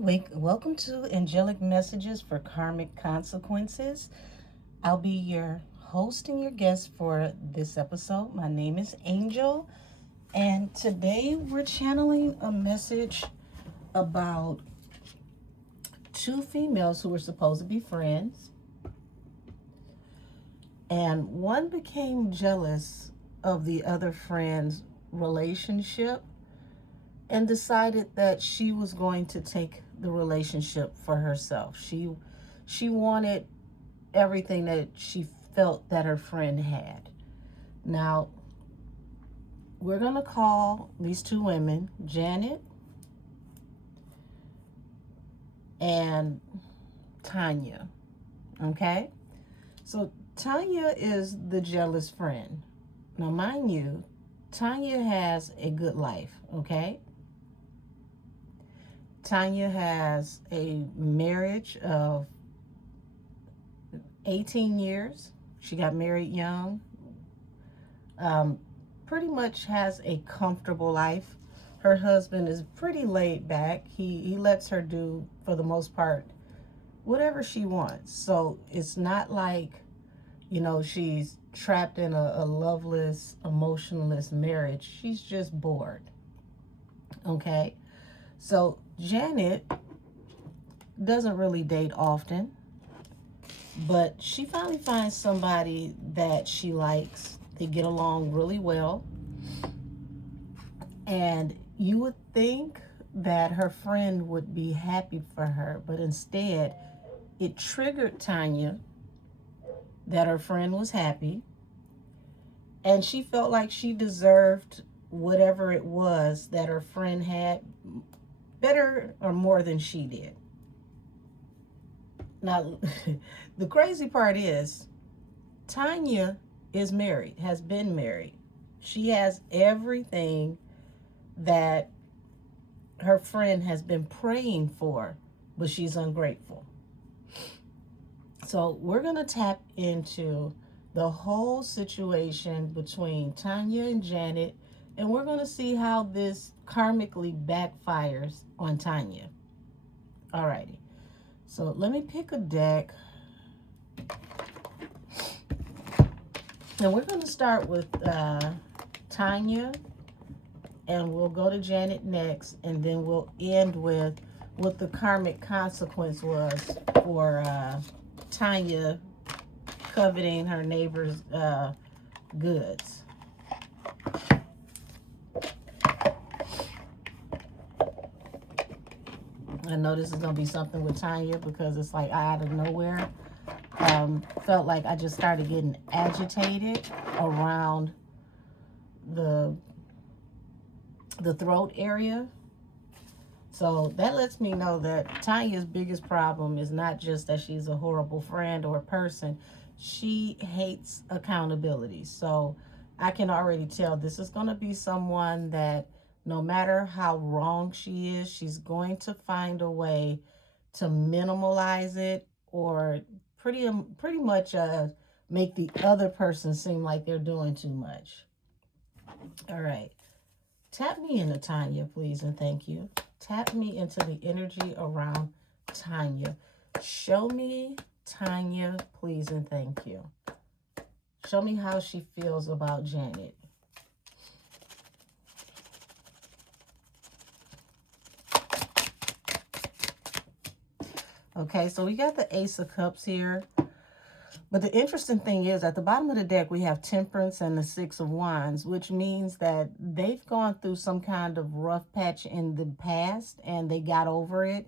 Welcome to Angelic Messages for Karmic Consequences. I'll be your host and your guest for this episode. My name is Angel, and today we're channeling a message about two females who were supposed to be friends, and one became jealous of the other friend's relationship and decided that she was going to take the relationship for herself. She wanted everything that she felt that her friend had. Now, we're going to call these two women Janet and Tanya. Okay? So Tanya is the jealous friend. Now, mind you, Tanya has a good life, okay? Tanya has a marriage of 18 years. She got married young. Pretty much has a comfortable life. Her husband is pretty laid back. He lets her do, for the most part, whatever she wants. So it's not like, she's trapped in a loveless, emotionless marriage. She's just bored. Okay? So Janet doesn't really date often, but she finally finds somebody that she likes. They get along really well. And you would think that her friend would be happy for her, but instead it triggered Tanya that her friend was happy, and she felt like she deserved whatever it was that her friend had better or more than she did. Now, the crazy part is Tanya is married, has been married. She has everything that her friend has been praying for, but she's ungrateful. So we're going to tap into the whole situation between Tanya and Janet, and we're going to see how this karmically backfires on Tanya. Alrighty. So let me pick a deck. And we're going to start with Tanya, and we'll go to Janet next, and then we'll end with what the karmic consequence was for Tanya coveting her neighbor's goods. I know this is going to be something with Tanya because it's like out of nowhere. Felt like I just started getting agitated around the throat area. So that lets me know that Tanya's biggest problem is not just that she's a horrible friend or person. She hates accountability. So I can already tell this is going to be someone that no matter how wrong she is, she's going to find a way to minimalize it or pretty much make the other person seem like they're doing too much. All right. Tap me into Tanya, please, and thank you. Tap me into the energy around Tanya. Show me Tanya, please, and thank you. Show me how she feels about Janet. Okay, so we got the Ace of Cups here. But the interesting thing is, at the bottom of the deck, we have Temperance and the Six of Wands, which means that they've gone through some kind of rough patch in the past, and they got over it.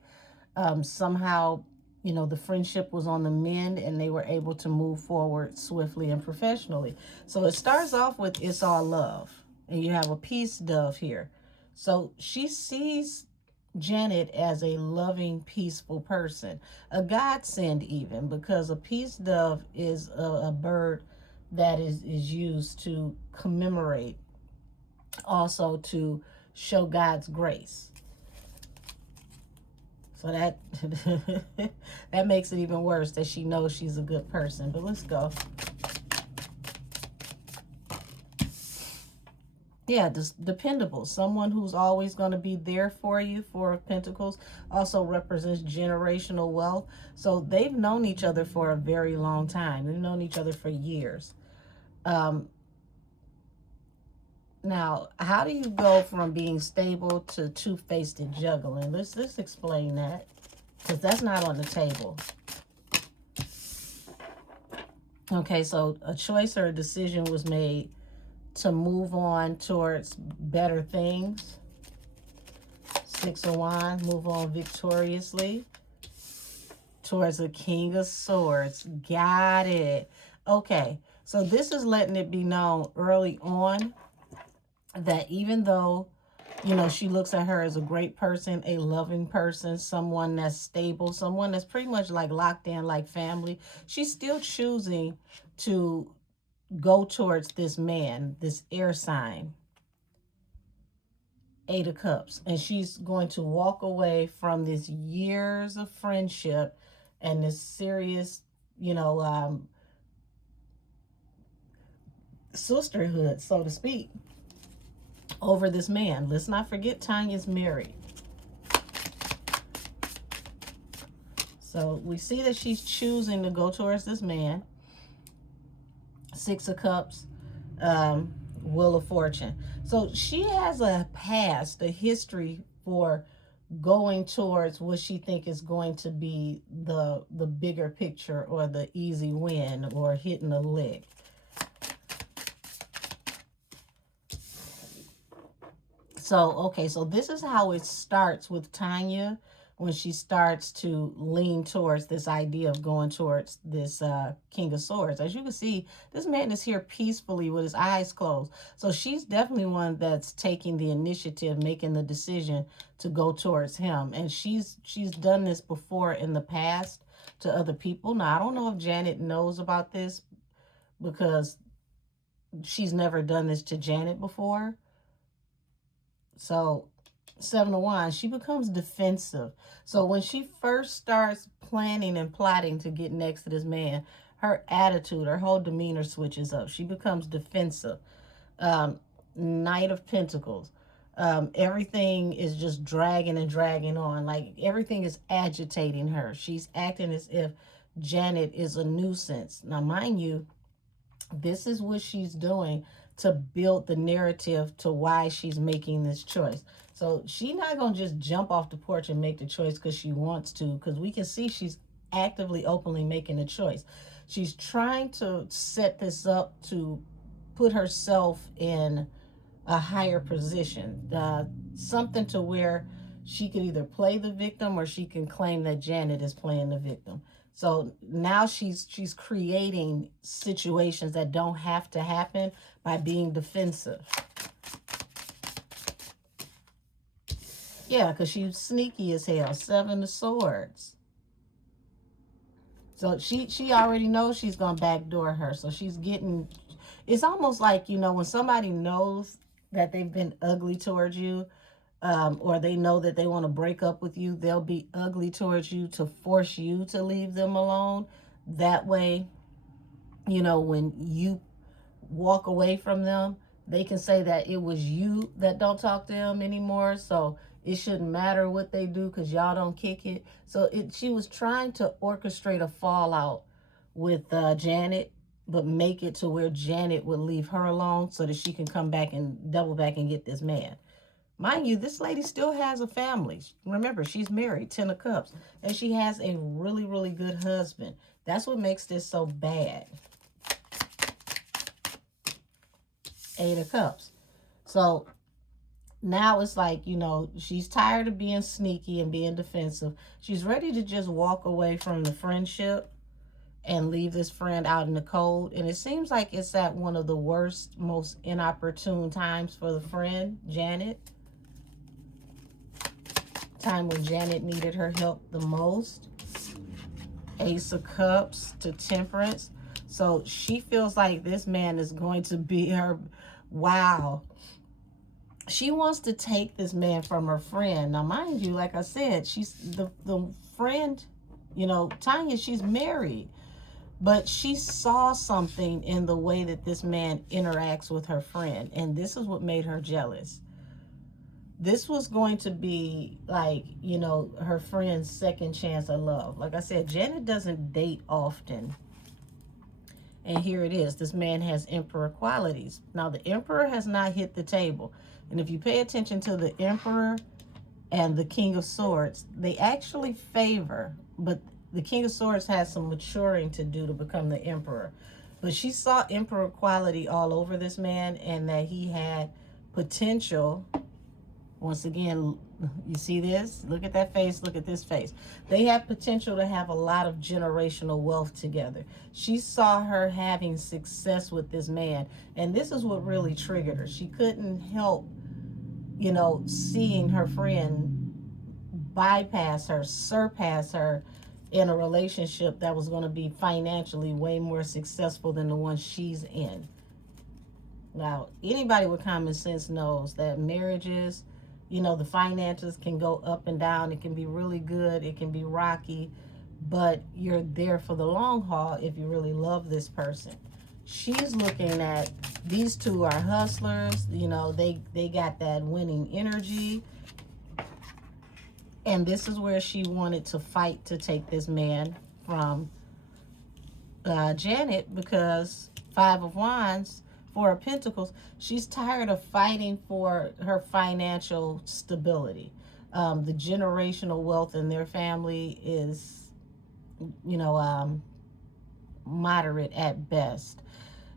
Somehow, the friendship was on the mend, and they were able to move forward swiftly and professionally. So it starts off with It's All Love, and you have a peace dove here. So she sees Janet as a loving, peaceful person, a godsend even, because a peace dove is a bird that is used to commemorate, also to show God's grace. So that that makes it even worse that she knows she's a good person. But let's go. Yeah, dependable. Someone who's always going to be there for you. Four of Pentacles also represents generational wealth. So they've known each other for a very long time. They've known each other for years. Um, Now, how do you go from being stable to two-faced and juggling? Let's explain that, because that's not on the table. Okay, so a choice or a decision was made to move on towards better things. Six of Wands, move on victoriously towards the King of Swords. Got it. Okay, so this is letting it be known early on that even though, you know, she looks at her as a great person, a loving person, someone that's stable, someone that's pretty much like locked in like family, she's still choosing to go towards this man, this air sign, Eight of Cups. And she's going to walk away from this years of friendship and this serious, you know, sisterhood, so to speak, over this man. Let's not forget Tanya's married. So we see that she's choosing to go towards this man. Six of Cups, Wheel of Fortune. So she has a past, a history for going towards what she think is going to be the bigger picture, or the easy win, or hitting a lick. So, okay, so this is how it starts with Tanya when she starts to lean towards this idea of going towards this King of Swords. As you can see, this man is here peacefully with his eyes closed. So she's definitely one that's taking the initiative, making the decision to go towards him. And she's done this before in the past to other people. Now, I don't know if Janet knows about this, because she's never done this to Janet before. So, Seven of Wands, she becomes defensive. So when she first starts planning and plotting to get next to this man, her attitude, her whole demeanor switches up. She becomes defensive. Knight of Pentacles. Everything is just dragging and dragging on. Like, everything is agitating her. She's acting as if Janet is a nuisance. Now, mind you, this is what she's doing to build the narrative to why she's making this choice. So she's not going to just jump off the porch and make the choice because she wants to, because we can see she's actively, openly making a choice. She's trying to set this up to put herself in a higher position, something to where she could either play the victim, or she can claim that Janet is playing the victim. So now she's creating situations that don't have to happen by being defensive. Yeah, because she's sneaky as hell. Seven of Swords. So she already knows she's going to backdoor her. So she's getting... It's almost like, you know, when somebody knows that they've been ugly towards you, or they know that they want to break up with you, they'll be ugly towards you to force you to leave them alone. That way, you know, when you walk away from them, they can say that it was you that don't talk to them anymore. So it shouldn't matter what they do because y'all don't kick it. So she was trying to orchestrate a fallout with Janet, but make it to where Janet would leave her alone so that she can come back and double back and get this man. Mind you, this lady still has a family. Remember, she's married, 10 of Cups. And she has a really, really good husband. That's what makes this so bad. Eight of Cups. So now it's like, you know, she's tired of being sneaky and being defensive. She's ready to just walk away from the friendship and leave this friend out in the cold. And it seems like it's at one of the worst, most inopportune times for the friend, Janet. Time when Janet needed her help the most. Ace of Cups to Temperance. So she feels like this man is going to be her... Wow. She wants to take this man from her friend. Now, mind you, like I said, she's the friend, you know, Tanya, she's married. But she saw something in the way that this man interacts with her friend, and this is what made her jealous. This was going to be like, her friend's second chance of love. Like I said, Janet doesn't date often. And here it is. This man has emperor qualities. Now, the emperor has not hit the table. And if you pay attention to the emperor and the king of swords, they actually favor, but the king of swords has some maturing to do to become the emperor. But she saw emperor quality all over this man, and that he had potential. Once again, you see this? Look at that face. Look at this face. They have potential to have a lot of generational wealth together. She saw her having success with this man, and this is what really triggered her. She couldn't help, seeing her friend bypass her, surpass her in a relationship that was going to be financially way more successful than the one she's in. Now, anybody with common sense knows that marriages, the finances can go up and down. It can be really good. It can be rocky, but you're there for the long haul if you really love this person. She's looking at these two are hustlers. They got that winning energy. And this is where she wanted to fight to take this man from Janet, because Five of Wands, Four of Pentacles, she's tired of fighting for her financial stability. The generational wealth in their family is, moderate at best.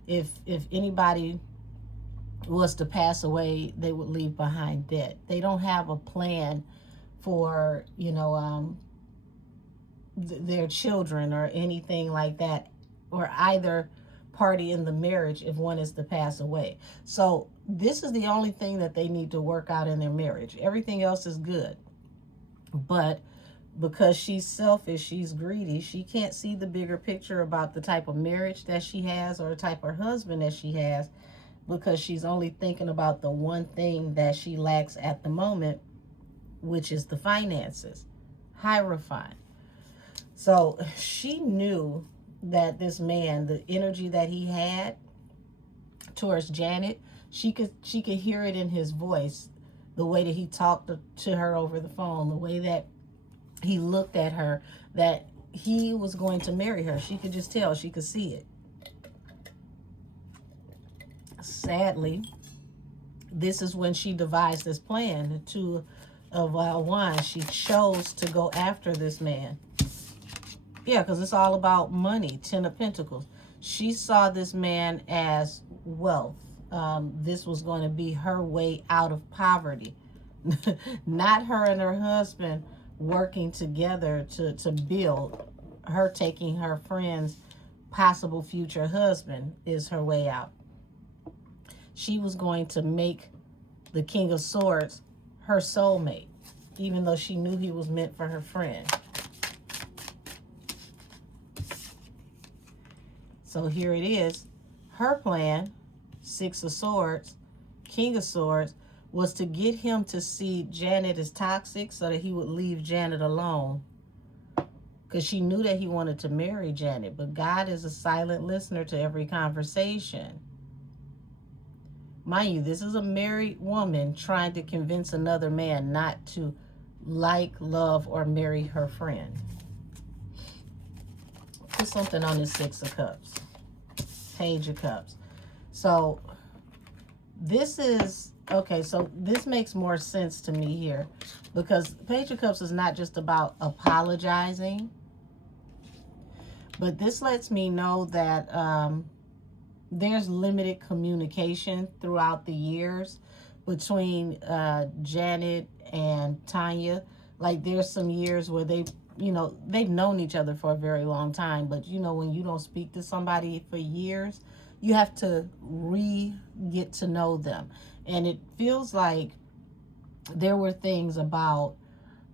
If anybody was to pass away, they would leave behind debt. They don't have a plan for, their children or anything like that, or either party in the marriage if one is to pass away. So this is the only thing that they need to work out in their marriage. Everything else is good. But because she's selfish, she's greedy, she can't see the bigger picture about the type of marriage that she has or the type of husband that she has, because she's only thinking about the one thing that she lacks at the moment, which is the finances. Hierophant. So she knew that this man, the energy that he had towards Janet, she could hear it in his voice, the way that he talked to her over the phone, the way that he looked at her, that he was going to marry her. She could just tell. She could see it. Sadly, this is when she devised this plan. The Two of Wands, she chose to go after this man. Yeah, because it's all about money. Ten of Pentacles. She saw this man as wealth. This was going to be her way out of poverty. Not her and her husband working together to build. Her taking her friend's possible future husband is her way out. She was going to make the King of Swords her soulmate, even though she knew he was meant for her friend. So here it is. Her plan, Six of Swords, King of Swords, was to get him to see Janet as toxic so that he would leave Janet alone. Because she knew that he wanted to marry Janet. But God is a silent listener to every conversation. Mind you, this is a married woman trying to convince another man not to like, love, or marry her friend. Put something on this Six of Cups. Page of Cups. So this is, okay, so this makes more sense to me here, because Page of Cups is not just about apologizing, but this lets me know that there's limited communication throughout the years between Janet and Tanya. Like, there's some years where they've known each other for a very long time, but when you don't speak to somebody for years, you have to get to know them. And it feels like there were things about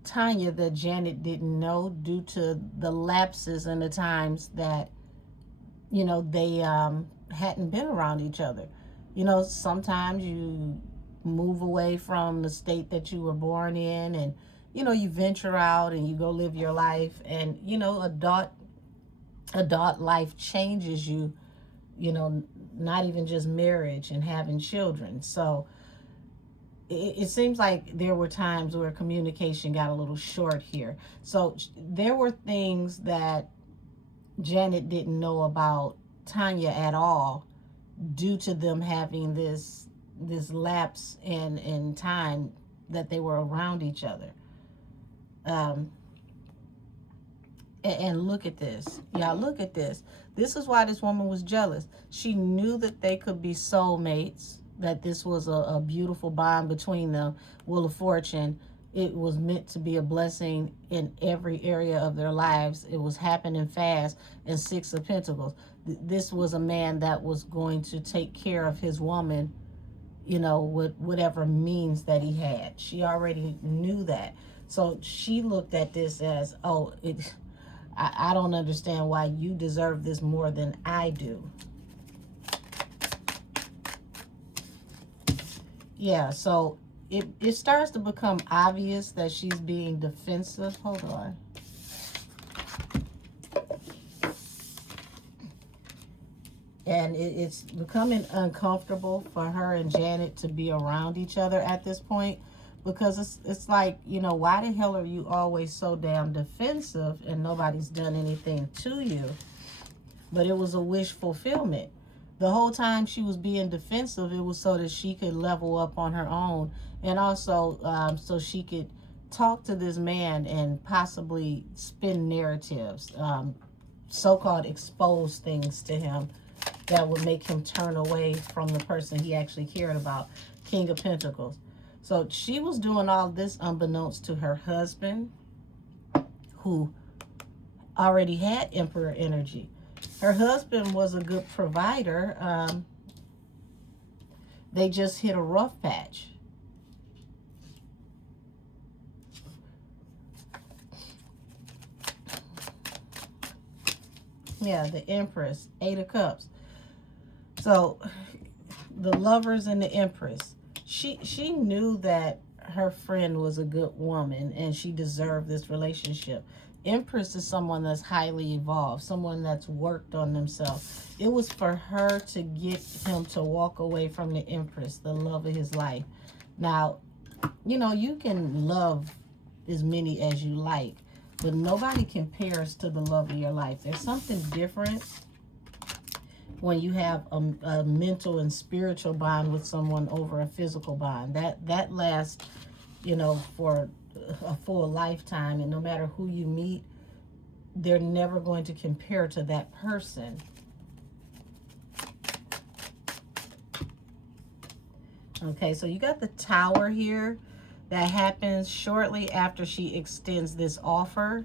Tanya that Janet didn't know due to the lapses and the times that, they hadn't been around each other. Sometimes you move away from the state that you were born in, and, you venture out and you go live your life. And, adult adult life changes you, you know, not even just marriage and having children. So it seems like there were times where communication got a little short here. So there were things that Janet didn't know about Tanya at all, due to them having this lapse in time that they were around each other. Um, and look at this. Y'all, look at this. This is why this woman was jealous. She knew that they could be soulmates, that this was a beautiful bond between them. Wheel of Fortune, it was meant to be a blessing in every area of their lives. It was happening fast. And Six of Pentacles. This was a man that was going to take care of his woman, you know, with whatever means that he had. She already knew that. So she looked at this as, oh, I don't understand why you deserve this more than I do. Yeah, so it starts to become obvious that she's being defensive. Hold on. And it's becoming uncomfortable for her and Janet to be around each other at this point, because it's like, you know, why the hell are you always so damn defensive and nobody's done anything to you? But it was a wish fulfillment. The whole time she was being defensive, it was so that she could level up on her own, and also so she could talk to this man and possibly spin narratives, so-called expose things to him that would make him turn away from the person he actually cared about. King of Pentacles. So she was doing all this unbeknownst to her husband, who already had Emperor energy. Her husband was a good provider. They just hit a rough patch. Yeah, the Empress, Eight of Cups. So the Lovers and the Empress. She knew that her friend was a good woman and she deserved this relationship. Empress is someone that's highly evolved, someone that's worked on themselves. It was for her to get him to walk away from the Empress, the love of his life. Now, you know, you can love as many as you like, but nobody compares to the love of your life. There's something different when you have a mental and spiritual bond with someone over a physical bond. That lasts, you know, for a full lifetime, and no matter who you meet, they're never going to compare to that person. Okay, so you got the Tower here. That happens shortly after she extends this offer.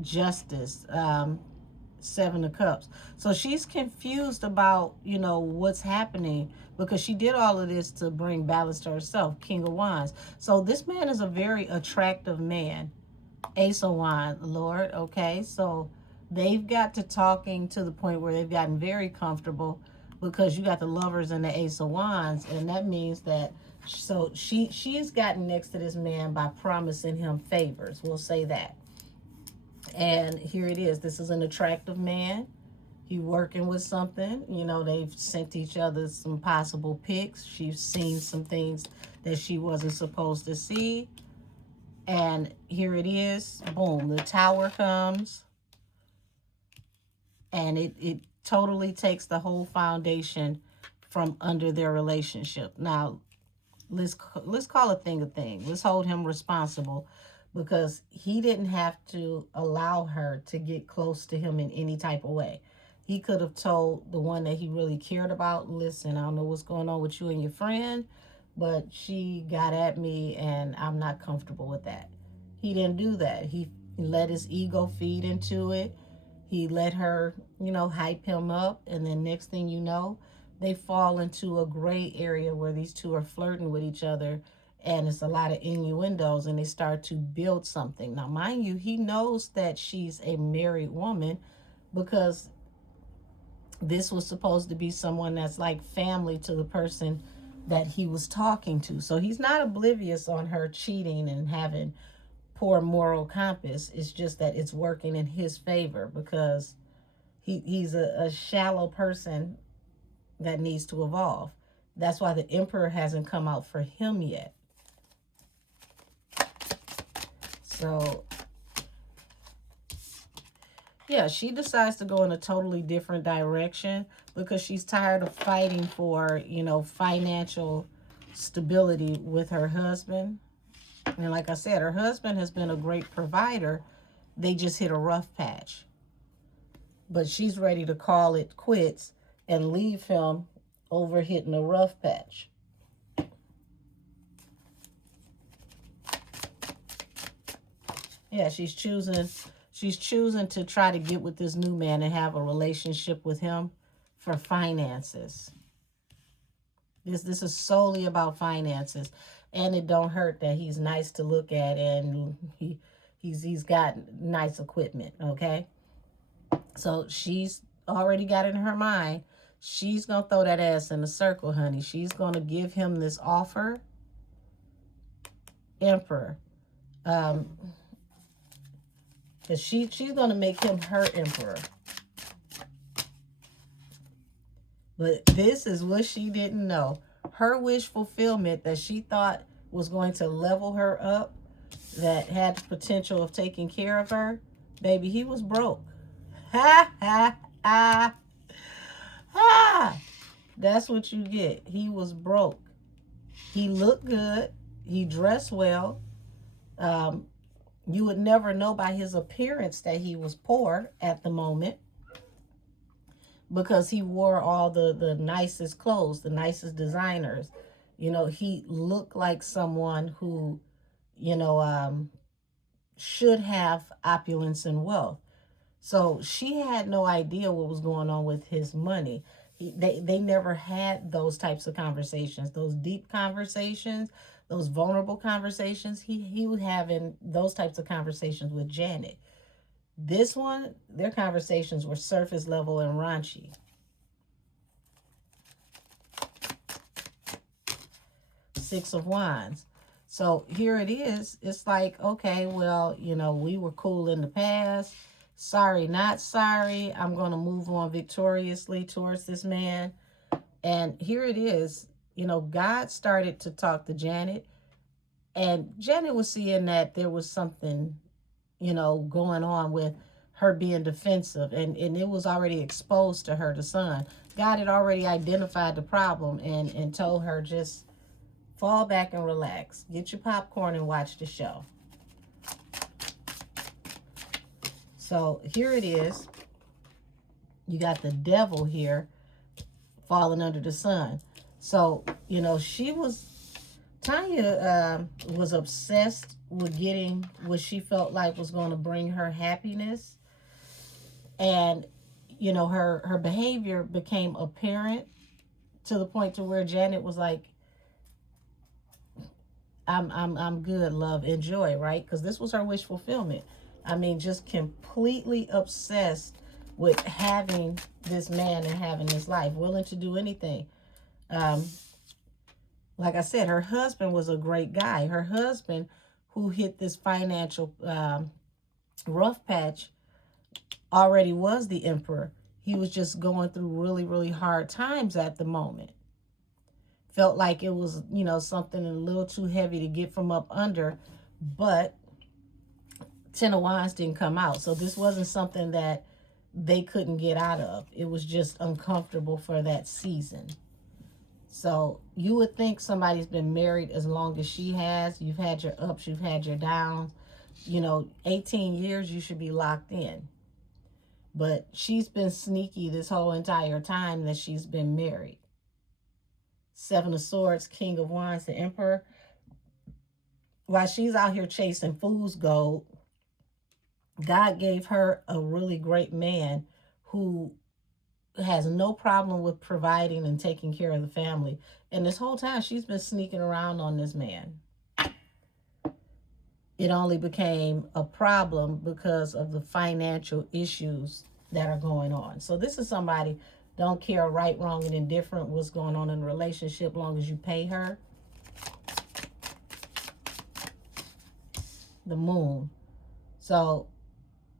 Justice. Seven of Cups. So she's confused about, you know, what's happening, because she did all of this to bring balance to herself. King of Wands. So this man is a very attractive man. Ace of Wands, Lord. Okay, so they've got to talking to the point where they've gotten very comfortable, because you got the Lovers and the Ace of Wands, and that means that, so she's gotten next to this man by promising him favors. We'll say that. And here it is. This is an attractive man. He working with something. You know, they've sent each other some possible pics. She's seen some things that she wasn't supposed to see. And here it is. Boom. The Tower comes. And it totally takes the whole foundation from under their relationship. Now, let's call a thing. Let's hold him responsible, because he didn't have to allow her to get close to him in any type of way. He could have told the one that he really cared about, listen, I don't know what's going on with you and your friend, but she got at me and I'm not comfortable with that. He didn't do that. He let his ego feed into it. He let her, you know, hype him up. And then next thing you know, they fall into a gray area where these two are flirting with each other, and it's a lot of innuendos, and they start to build something. Now, mind you, he knows that she's a married woman, because this was supposed to be someone that's like family to the person that he was talking to. So he's not oblivious on her cheating and having poor moral compass. It's just that it's working in his favor because he's a shallow person that needs to evolve. That's why the Emperor hasn't come out for him yet. So, yeah, she decides to go in a totally different direction because she's tired of fighting for, financial stability with her husband. And like I said, her husband has been a great provider. They just hit a rough patch. But she's ready to call it quits and leave him over hitting a rough patch. Yeah, she's choosing to try to get with this new man and have a relationship with him for finances. This is solely about finances. And it don't hurt that he's nice to look at and he's got nice equipment, okay? So she's already got in her mind, she's going to throw that ass in a circle, honey. She's going to give him this offer. Emperor. She's going to make him her emperor. But this is what she didn't know. Her wish fulfillment that she thought was going to level her up, that had the potential of taking care of her, baby, he was broke. Ha, ha, ha. Ha! That's what you get. He was broke. He looked good. He dressed well. You would never know by his appearance that he was poor at the moment because he wore all the nicest clothes, the nicest designers. He looked like someone who, should have opulence and wealth. So she had no idea what was going on with his money. They never had those types of conversations, those deep conversations, those vulnerable conversations. He was having those types of conversations with Janet. This one, their conversations were surface level and raunchy. Six of Wands. So here it is. It's like, okay, well, we were cool in the past. Sorry, not sorry. I'm going to move on victoriously towards this man. And here it is. God started to talk to Janet. And Janet was seeing that there was something, going on with her being defensive. And it was already exposed to her, the sun. God had already identified the problem and told her just fall back and relax. Get your popcorn and watch the show. So here it is. You got the devil here falling under the sun. So, Tanya was obsessed with getting what she felt like was going to bring her happiness. And, her behavior became apparent to the point to where Janet was like, I'm good, love, enjoy, right? Because this was her wish fulfillment. I mean, just completely obsessed with having this man and having this life, willing to do anything. Like I said, her husband was a great guy. Her husband, who hit this financial rough patch, already was the emperor. He was just going through really, really hard times at the moment. Felt like it was, something a little too heavy to get from up under, but Ten of Wands didn't come out. So this wasn't something that they couldn't get out of. It was just uncomfortable for that season. So you would think somebody's been married as long as she has. You've had your ups, you've had your downs. 18 years, you should be locked in. But she's been sneaky this whole entire time that she's been married. Seven of Swords, King of Wands, the Emperor. While she's out here chasing fool's gold, God gave her a really great man who has no problem with providing and taking care of the family. And this whole time, she's been sneaking around on this man. It only became a problem because of the financial issues that are going on. So this is somebody, don't care right, wrong, and indifferent what's going on in the relationship, long as you pay her. the moon. So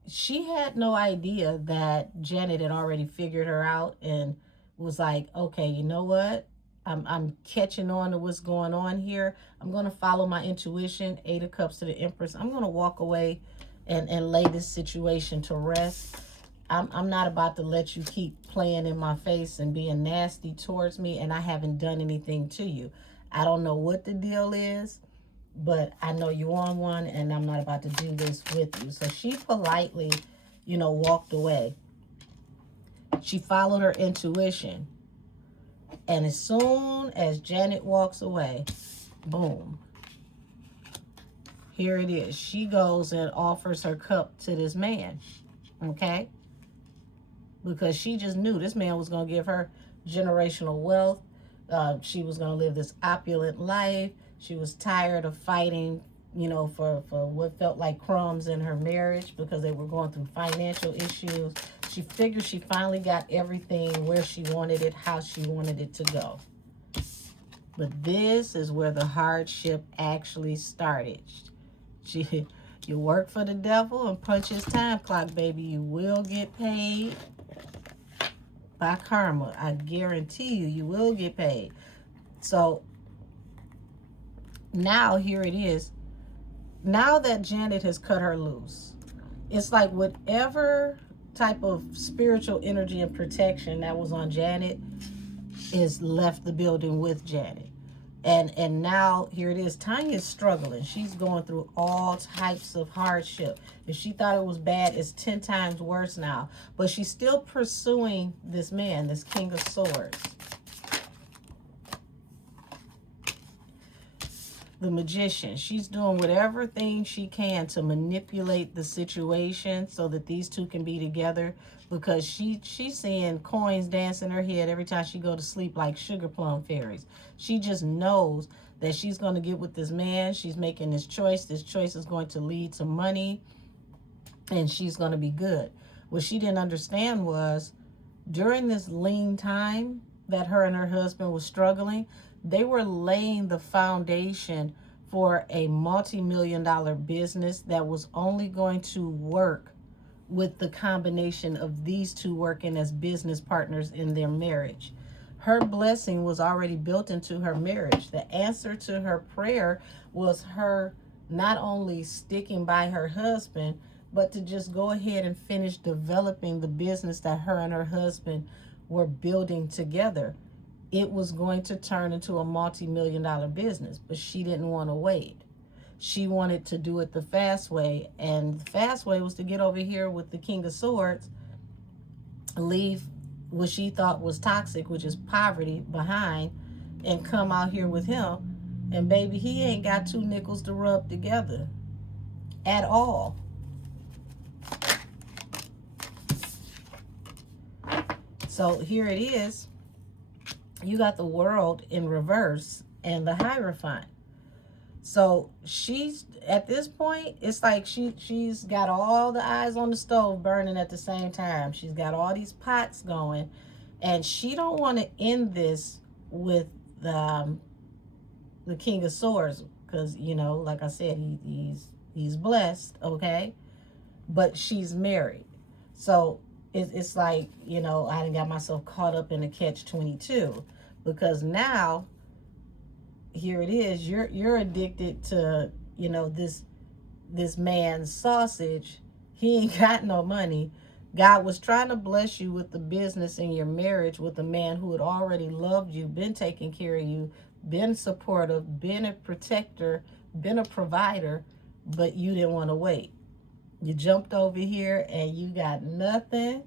she had no idea that Janet had already figured her out and was like, okay, you know what? I'm catching on to what's going on here. I'm going to follow my intuition. Eight of Cups to the Empress. I'm going to walk away and lay this situation to rest. I'm not about to let you keep playing in my face and being nasty towards me, and I haven't done anything to you. I don't know what the deal is, but I know you're on one, and I'm not about to do this with you. So she politely, walked away. She followed her intuition. And as soon as Janet walks away, boom, here it is. She goes and offers her cup to this man, okay? Because she just knew this man was going to give her generational wealth. She was going to live this opulent life. She was tired of fighting, for what felt like crumbs in her marriage because they were going through financial issues. She figured she finally got everything where she wanted it, how she wanted it to go. But this is where the hardship actually started. You work for the devil and punch his time clock, baby. You will get paid by karma. I guarantee you, you will get paid. So now here it is. Now that Janet has cut her loose, it's like whatever type of spiritual energy and protection that was on Janet is left the building with Janet. And now here it is. Tanya's struggling. She's going through all types of hardship. If she thought it was bad, it's 10 times worse now. But she's still pursuing this man, this King of Swords. The Magician. She's doing whatever thing she can to manipulate the situation so that these two can be together, because she's seeing coins dance in her head every time she go to sleep like sugar plum fairies. She just knows that she's going to get with this man. She's making this choice. This choice is going to lead to money, and she's going to be good. What she didn't understand was during this lean time that her and her husband was struggling, they were laying the foundation for a multi-million-dollar business that was only going to work with the combination of these two working as business partners in their marriage. Her blessing was already built into her marriage. The answer to her prayer was her not only sticking by her husband, but to just go ahead and finish developing the business that her and her husband were building together. It was going to turn into a multi-million-dollar business, but she didn't want to wait. She wanted to do it the fast way, and the fast way was to get over here with the King of Swords, leave what she thought was toxic, which is poverty, behind, and come out here with him. And baby, he ain't got two nickels to rub together at all. So here it is. You got the World in reverse and the Hierophant. So she's, at this point, it's like she's got all the eyes on the stove burning at the same time. She's got all these pots going, and she don't want to end this with the King of Swords, because, like I said, he's blessed, okay? But she's married. So it's like, I done got myself caught up in a catch-22, because now here it is, you're addicted to, this man's sausage. He ain't got no money. God was trying to bless you with the business in your marriage with a man who had already loved you, been taking care of you, been supportive, been a protector, been a provider, but you didn't want to wait. You jumped over here and you got nothing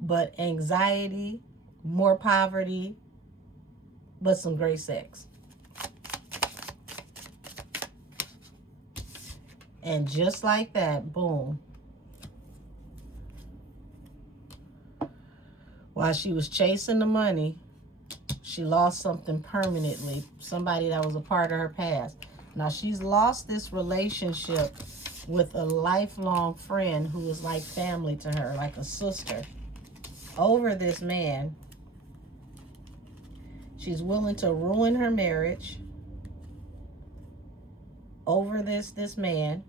but anxiety, more poverty, but some great sex. And just like that, boom. While she was chasing the money, she lost something permanently, somebody that was a part of her past. Now she's lost this relationship with a lifelong friend who is like family to her, like a sister, over this man. She's willing to ruin her marriage over this man.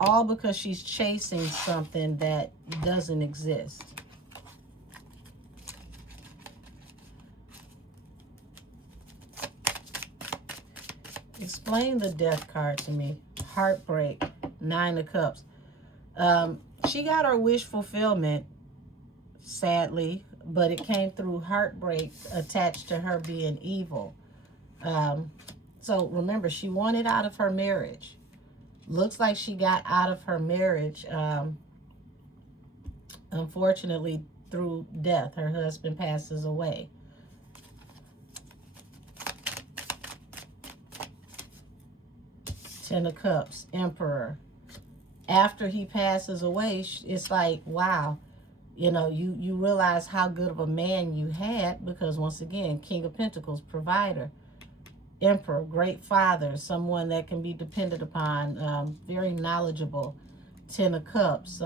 all because she's chasing something that doesn't exist. Explain the death card to me. Heartbreak, 9 of Cups. She got her wish fulfillment, sadly, but it came through heartbreak attached to her being evil. So remember, she wanted out of her marriage. Looks like she got out of her marriage, unfortunately, through death. Her husband passes away. Ten of Cups, Emperor. After he passes away, it's like, wow, you know, you realize how good of a man you had, because once again, King of Pentacles, provider. Emperor, great father, someone that can be depended upon, very knowledgeable. Ten of Cups.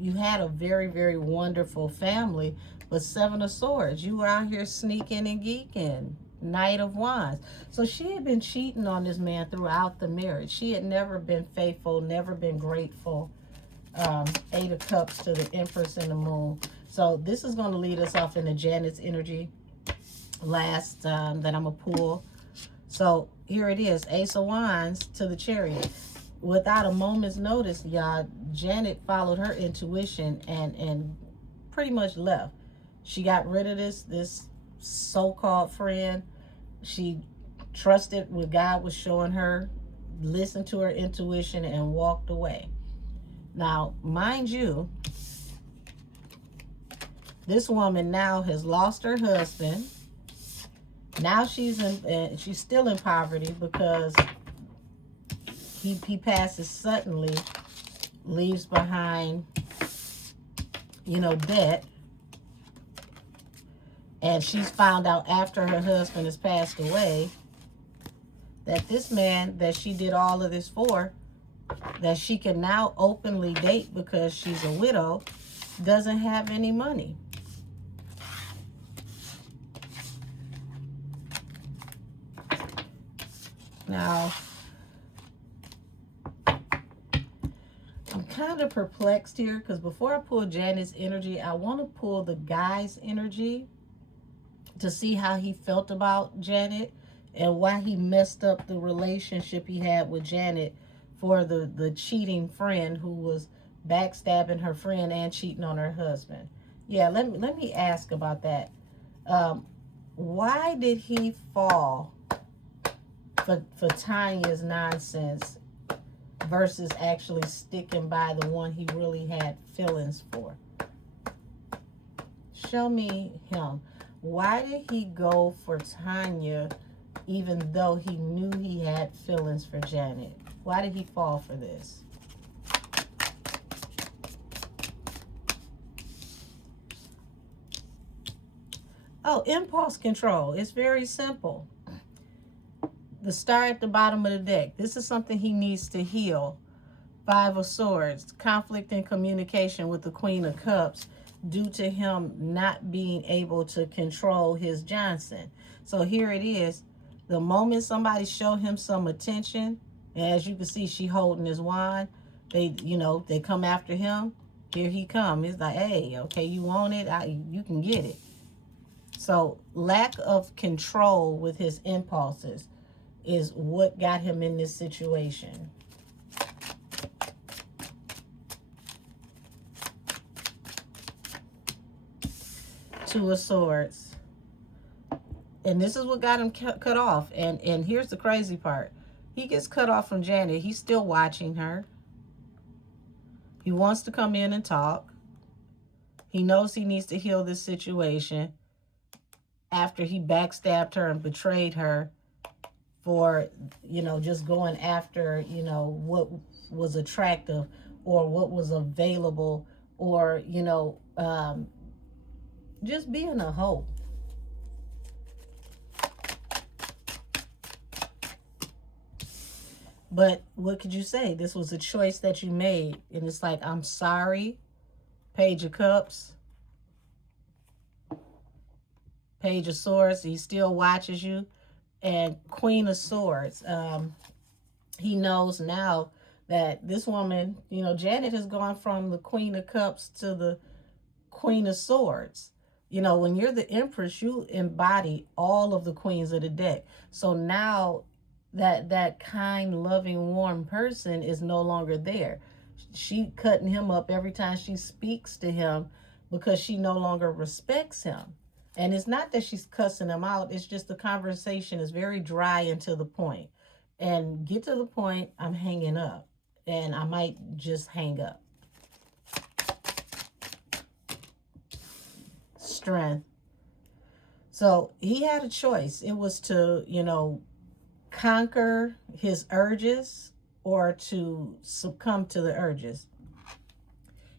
You had a very, very wonderful family, but Seven of Swords, you were out here sneaking and geeking. Knight of Wands. So she had been cheating on this man throughout the marriage. She had never been faithful, never been grateful. Eight of Cups to the Empress and the Moon. So this is going to lead us off into Janet's energy last that I'm going to pull. So here it is, Ace of Wands to the Chariot. Without a moment's notice, y'all, Janet followed her intuition and pretty much left. She got rid of this so-called friend. She trusted what God was showing her, listened to her intuition, and walked away. Now, mind you, this woman now has lost her husband. Now she's still in poverty because he passes suddenly, leaves behind, you know, debt. And she's found out after her husband has passed away that this man that she did all of this for, that she can now openly date because she's a widow, doesn't have any money. Now, I'm kind of perplexed here because before I pull Janet's energy, I want to pull the guy's energy to see how he felt about Janet and why he messed up the relationship he had with Janet for the cheating friend who was backstabbing her friend and cheating on her husband. Yeah, let me ask about that. Why did he fall for Tanya's nonsense versus actually sticking by the one he really had feelings for? Show me him. Why did he go for Tanya even though he knew he had feelings for Janet? Why did he fall for this? Oh, impulse control. It's very simple. The star at the bottom of the deck. This is something he needs to heal. Five of Swords. Conflict in communication with the Queen of Cups due to him not being able to control his Johnson. So here it is. The moment somebody show him some attention, and as you can see, she holding his wand, they come after him. Here he come. It's like, hey, okay, you want it? You can get it. So lack of control with his impulses is what got him in this situation. Two of Swords. And this is what got him cut off. And here's the crazy part. He gets cut off from Janet. He's still watching her. He wants to come in and talk. He knows he needs to heal this situation after he backstabbed her and betrayed her for, just going after, what was attractive or what was available or, just being a hoe. But what could you say? This was a choice that you made. And it's like, I'm sorry. Page of Cups. Page of Swords. He still watches you. And Queen of Swords. He knows now that this woman, you know, Janet has gone from the Queen of Cups to the Queen of Swords. You know, when you're the Empress, you embody all of the queens of the deck. So now that kind, loving, warm person is no longer there. She cutting him up every time she speaks to him because she no longer respects him. And it's not that she's cussing him out, it's just the conversation is very dry and to the point. And get to the point, I'm hanging up. And I might just hang up. Strength. So he had a choice. It was to, you know, conquer his urges or to succumb to the urges.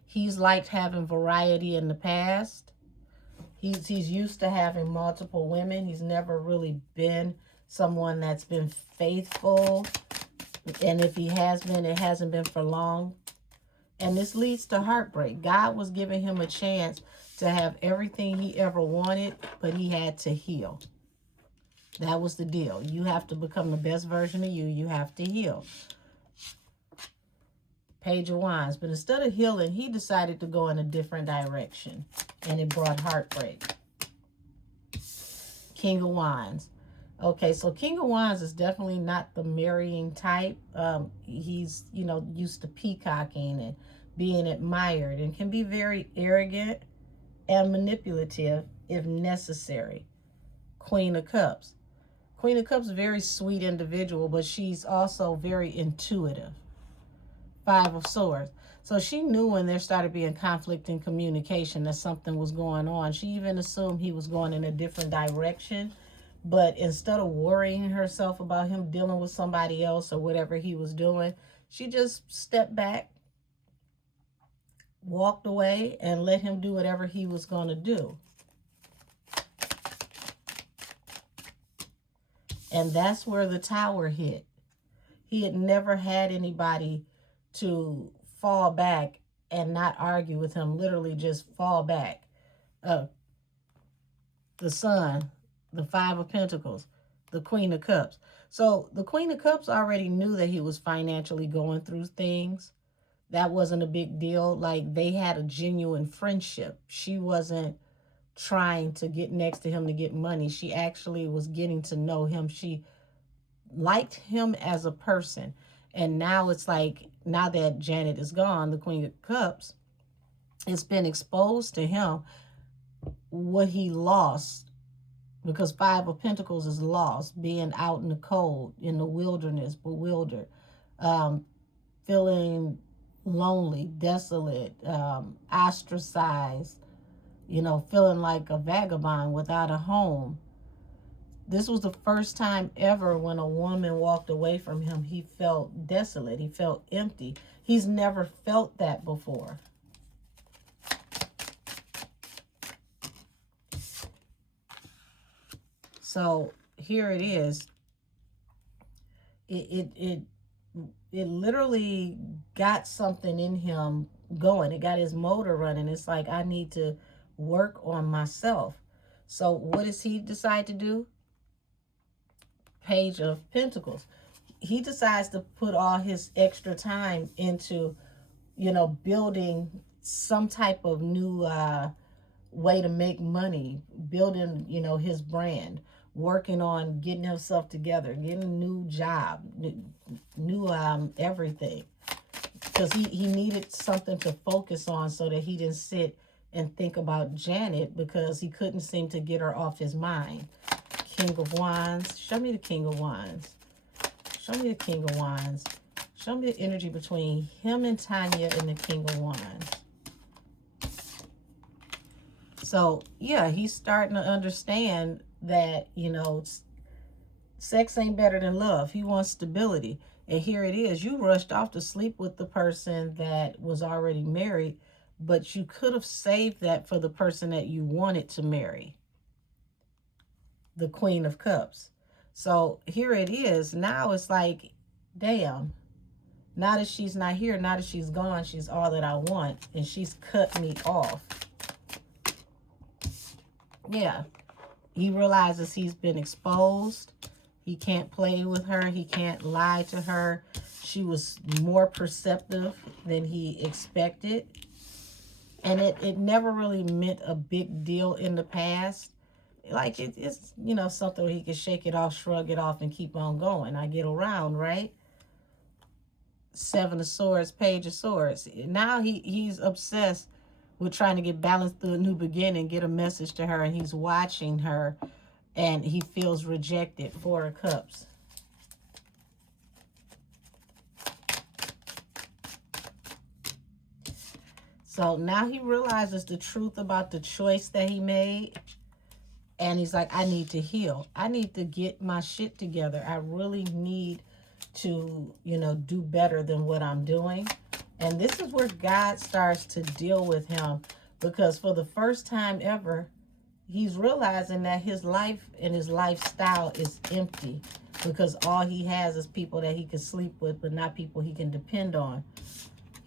He's liked having variety in the past. He's used to having multiple women. He's never really been someone that's been faithful. And if he has been, it hasn't been for long. And this leads to heartbreak. God was giving him a chance to have everything he ever wanted, but he had to heal. That was the deal. You have to become the best version of you. You have to heal. Page of Wands. But instead of healing, he decided to go in a different direction. And it brought heartbreak. King of Wands. Okay, so King of Wands is definitely not the marrying type. He's, you know, used to peacocking and being admired and can be very arrogant and manipulative if necessary. Queen of Cups. Queen of Cups is a very sweet individual, but she's also very intuitive. Five of Swords. So she knew when there started being conflict in communication that something was going on. She even assumed he was going in a different direction. But instead of worrying herself about him dealing with somebody else or whatever he was doing, she just stepped back, walked away, and let him do whatever he was going to do. And that's where the Tower hit. He had never had anybody to fall back and not argue with him, literally just fall back. The Sun, the Five of Pentacles, the Queen of Cups. So the Queen of Cups already knew that he was financially going through things. That wasn't a big deal. Like, they had a genuine friendship. She wasn't trying to get next to him to get money. She actually was getting to know him. She liked him as a person. And now it's like, now that Janet is gone, the Queen of Cups, it's been exposed to him what he lost, because Five of Pentacles is lost, being out in the cold, in the wilderness, bewildered, feeling lonely, desolate, ostracized, you know, feeling like a vagabond without a home. This was the first time ever when a woman walked away from him, he felt desolate. He felt empty. He's never felt that before. So here it is. It literally got something in him going. It got his motor running. It's like, I need to work on myself. So what does he decide to do? Page of Pentacles. He decides to put all his extra time into, you know, building some type of new way to make money, building, you know, his brand, working on getting himself together, getting a new job, new everything. Because he needed something to focus on so that he didn't sit and think about Janet, because he couldn't seem to get her off his mind. King of Wands. Show me the King of Wands. Show me the King of Wands. Show me the energy between him and Tanya and the King of Wands. So, yeah, he's starting to understand that, you know, sex ain't better than love. He wants stability. And here it is. You rushed off to sleep with the person that was already married, but you could have saved that for the person that you wanted to marry. The Queen of Cups. So here it is. Now it's like, damn, now that she's not here, now that she's gone, she's all that I want, and she's cut me off. Yeah, he realizes he's been exposed. He can't play with her. He can't lie to her. She was more perceptive than he expected. And it never really meant a big deal in the past. Like it's, you know, something where he could shake it off, shrug it off, and keep on going. I get around, right? Seven of Swords, Page of Swords. Now he's obsessed with trying to get balance through a new beginning, get a message to her, and he's watching her, and he feels rejected. Four of Cups. So now he realizes the truth about the choice that he made. And he's like, I need to heal. I need to get my shit together. I really need to, you know, do better than what I'm doing. And this is where God starts to deal with him. Because for the first time ever, he's realizing that his life and his lifestyle is empty. Because all he has is people that he can sleep with, but not people he can depend on.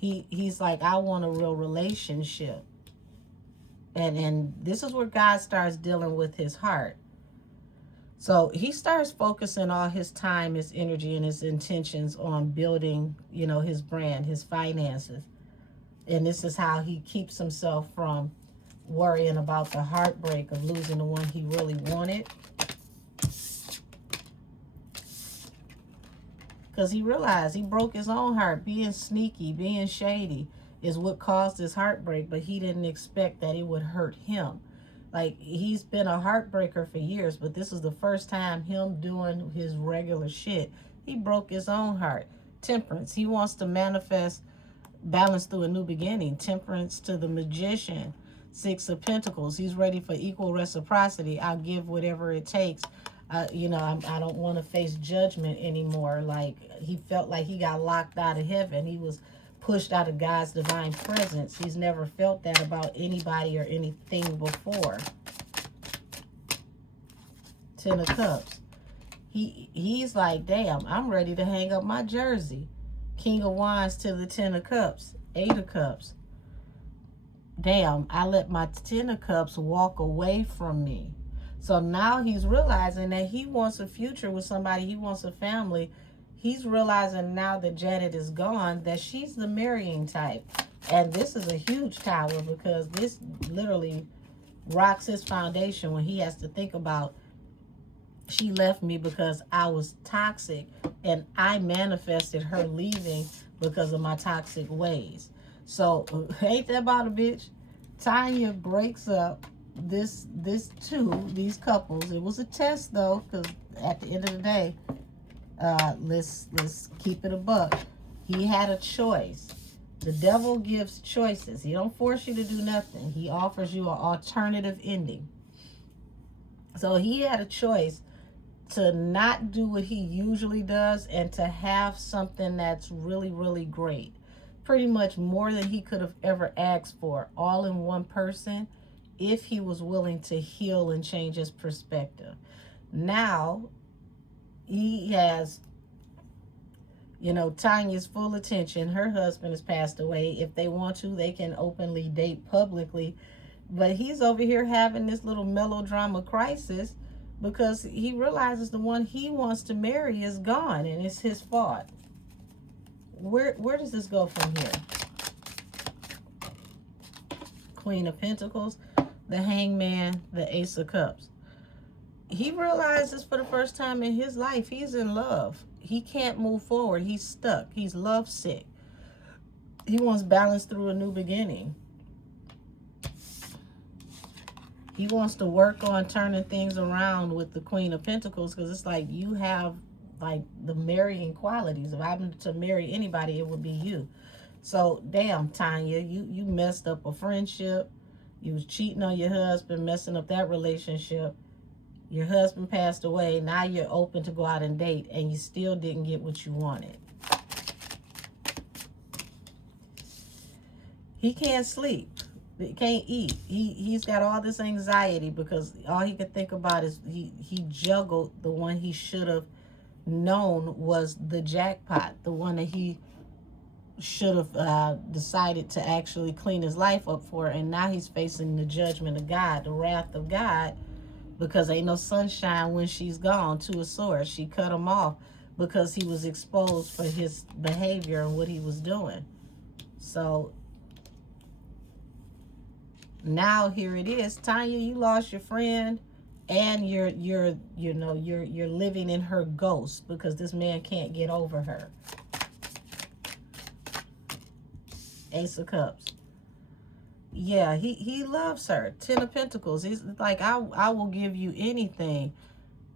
He's like, I want a real relationship. And this is where God starts dealing with his heart. So he starts focusing all his time, his energy, and his intentions on building, you know, his brand, his finances. And this is how he keeps himself from worrying about the heartbreak of losing the one he really wanted. Because he realized he broke his own heart. Being sneaky, being shady is what caused his heartbreak, but he didn't expect that it would hurt him. Like, he's been a heartbreaker for years, but this is the first time him doing his regular shit. He broke his own heart. Temperance. He wants to manifest balance through a new beginning. Temperance to the Magician. Six of Pentacles. He's ready for equal reciprocity. I'll give whatever it takes. You know, I don't want to face judgment anymore. Like, he felt like he got locked out of heaven. He was pushed out of God's divine presence. He's never felt that about anybody or anything before. Ten of Cups. He's like, damn, I'm ready to hang up my jersey. King of Wands to the Ten of Cups. Eight of Cups. Damn, I let my Ten of Cups walk away from me. So now he's realizing that he wants a future with somebody. He wants a family. He's realizing now that Janet is gone that she's the marrying type. And this is a huge tower because this literally rocks his foundation when he has to think about, she left me because I was toxic and I manifested her leaving because of my toxic ways. So ain't that about a bitch? Tanya breaks up these couples. It was a test though, because at the end of the day, let's keep it a buck. He had a choice. The devil gives choices. He don't force you to do nothing. He offers you an alternative ending. So he had a choice to not do what he usually does and to have something that's really, really great. Pretty much more than he could have ever asked for, all in one person, if he was willing to heal and change his perspective. Now, he has, you know, Tanya's full attention. Her husband has passed away. If they want to, they can openly date publicly. But he's over here having this little melodrama crisis because he realizes the one he wants to marry is gone and it's his fault. Where does this go from here? Queen of Pentacles, the Hangman, the Ace of Cups. He realizes for the first time in his life he's in love. He can't move forward. He's stuck. He's lovesick. He wants balance through a new beginning. He wants to work on turning things around with the Queen of Pentacles because it's like you have like the marrying qualities. If I happen to marry anybody, it would be you. So, damn, Tanya, you messed up a friendship. You was cheating on your husband, messing up that relationship. Your husband passed away. Now you're open to go out and date, and you still didn't get what you wanted. He can't sleep. He can't eat. He's got all this anxiety because all he could think about is he juggled the one he should have known was the jackpot, the one that he should have decided to actually clean his life up for, and now he's facing the judgment of God, the wrath of God, because ain't no sunshine when she's gone. Two of Swords, she cut him off because he was exposed for his behavior and what he was doing. So now here it is, Tanya, you lost your friend, and you're living in her ghost because this man can't get over her. Ace of Cups. Yeah, he loves her. Ten of Pentacles. He's like, I will give you anything.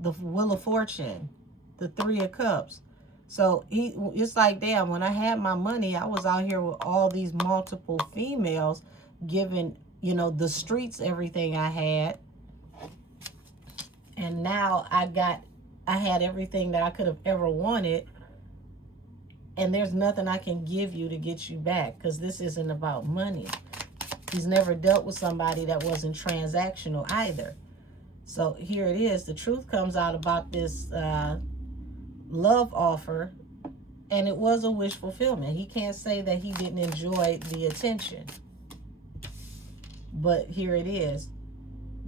The Wheel of Fortune. The Three of Cups. So it's like, damn, when I had my money, I was out here with all these multiple females giving, the streets everything I had. And now I had everything that I could have ever wanted. And there's nothing I can give you to get you back, because this isn't about money. He's never dealt with somebody that wasn't transactional either. So here it is. The truth comes out about this love offer, and it was a wish fulfillment. He can't say that he didn't enjoy the attention. But here it is.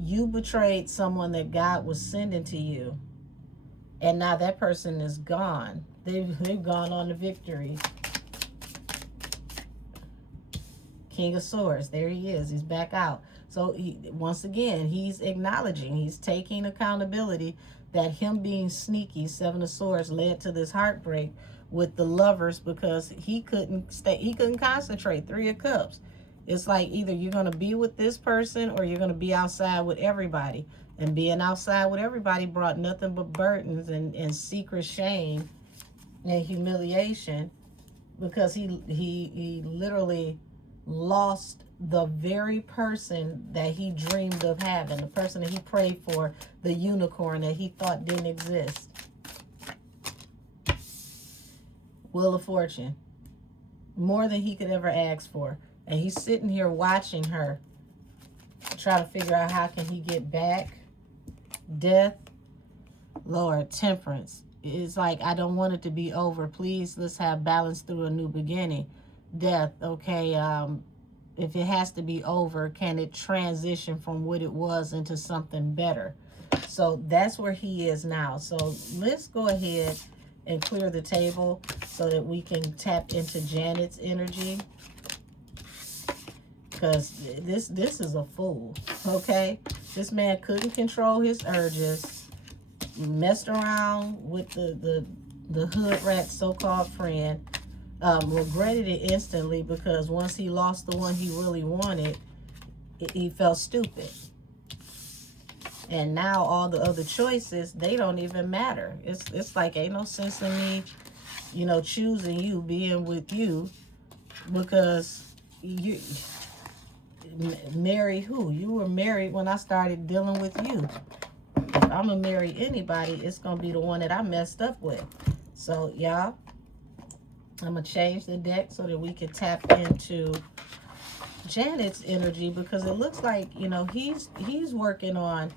You betrayed someone that God was sending to you, and now that person is gone. They've gone on to victory. King of Swords. There he is. He's back out. So once again, he's acknowledging, he's taking accountability that him being sneaky, Seven of Swords, led to this heartbreak with the lovers, because he couldn't concentrate. Three of Cups. It's like, either you're going to be with this person or you're going to be outside with everybody. And being outside with everybody brought nothing but burdens and secret shame and humiliation, because he literally lost the very person that he dreamed of having, the person that he prayed for, the unicorn that he thought didn't exist. Wheel of Fortune. More than he could ever ask for. And he's sitting here watching her, try to figure out how can he get back. Death. Lord, Temperance. It's like, I don't want it to be over. Please, let's have balance through a new beginning. Death. Okay, if it has to be over, can it transition from what it was into something better? So that's where he is now. So let's go ahead and clear the table so that we can tap into Janet's energy. Because this is a fool, okay? This man couldn't control his urges, messed around with the hood rat so-called friend, regretted it instantly, because once he lost the one he really wanted, he felt stupid. And now all the other choices, they don't even matter. It's like, ain't no sense in me, choosing you, being with you, because you marry who? You were married when I started dealing with you. If I'm gonna marry anybody, it's gonna be the one that I messed up with. So y'all, I'm gonna change the deck so that we can tap into Janet's energy, because it looks like, he's working on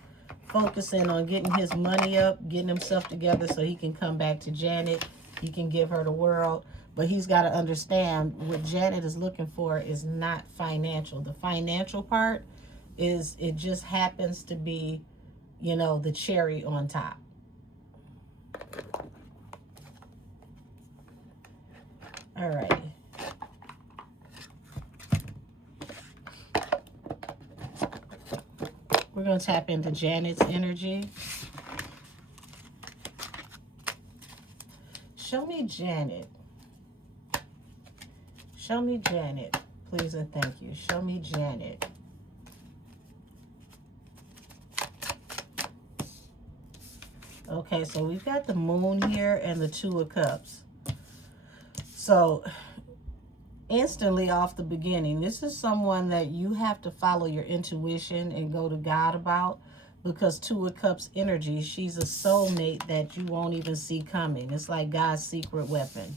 focusing on getting his money up, getting himself together so he can come back to Janet. He can give her the world. But he's got to understand, what Janet is looking for is not financial. The financial part is, it just happens to be, the cherry on top. All right. We're going to tap into Janet's energy. Show me Janet. Show me Janet, please and thank you. Show me Janet. Okay, so we've got the Moon here and the Two of Cups. So instantly off the beginning, this is someone that you have to follow your intuition and go to God about, because Two of Cups energy, she's a soulmate that you won't even see coming. It's like God's secret weapon.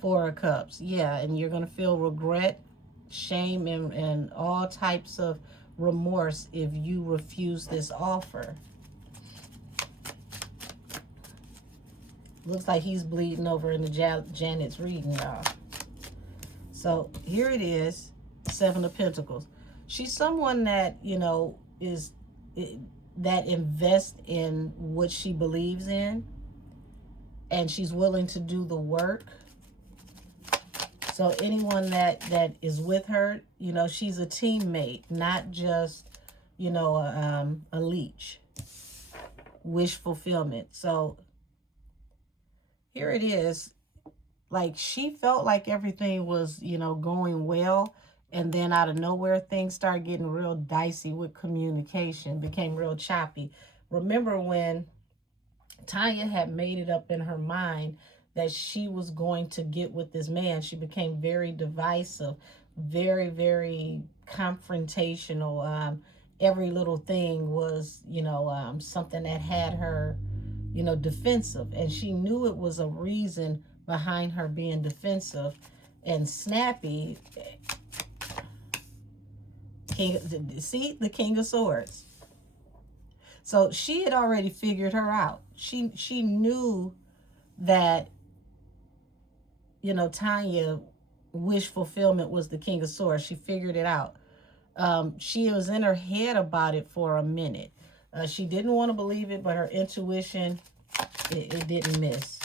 Four of Cups. Yeah, and you're going to feel regret, shame, and all types of remorse if you refuse this offer. Looks like he's bleeding over in the Janet's reading, y'all. So here it is, Seven of Pentacles. She's someone that, that invest in what she believes in, and she's willing to do the work. So anyone that is with her, you know, she's a teammate, not just, you know, a leech. Wish fulfillment. So here it is. Like, she felt like everything was, you know, going well, and then out of nowhere things started getting real dicey with communication, became real choppy. Remember when Tanya had made it up in her mind that she was going to get with this man, she became very divisive, very, very confrontational. Every little thing was, you know, something that had her, you know, defensive. And she knew it was a reason behind her being defensive and snappy. See, the King of Swords. So she had already figured her out. She knew that, you know, Tanya wish fulfillment was the King of Swords. She figured it out. She was in her head about it for a minute. She didn't want to believe it, but her intuition, it didn't miss.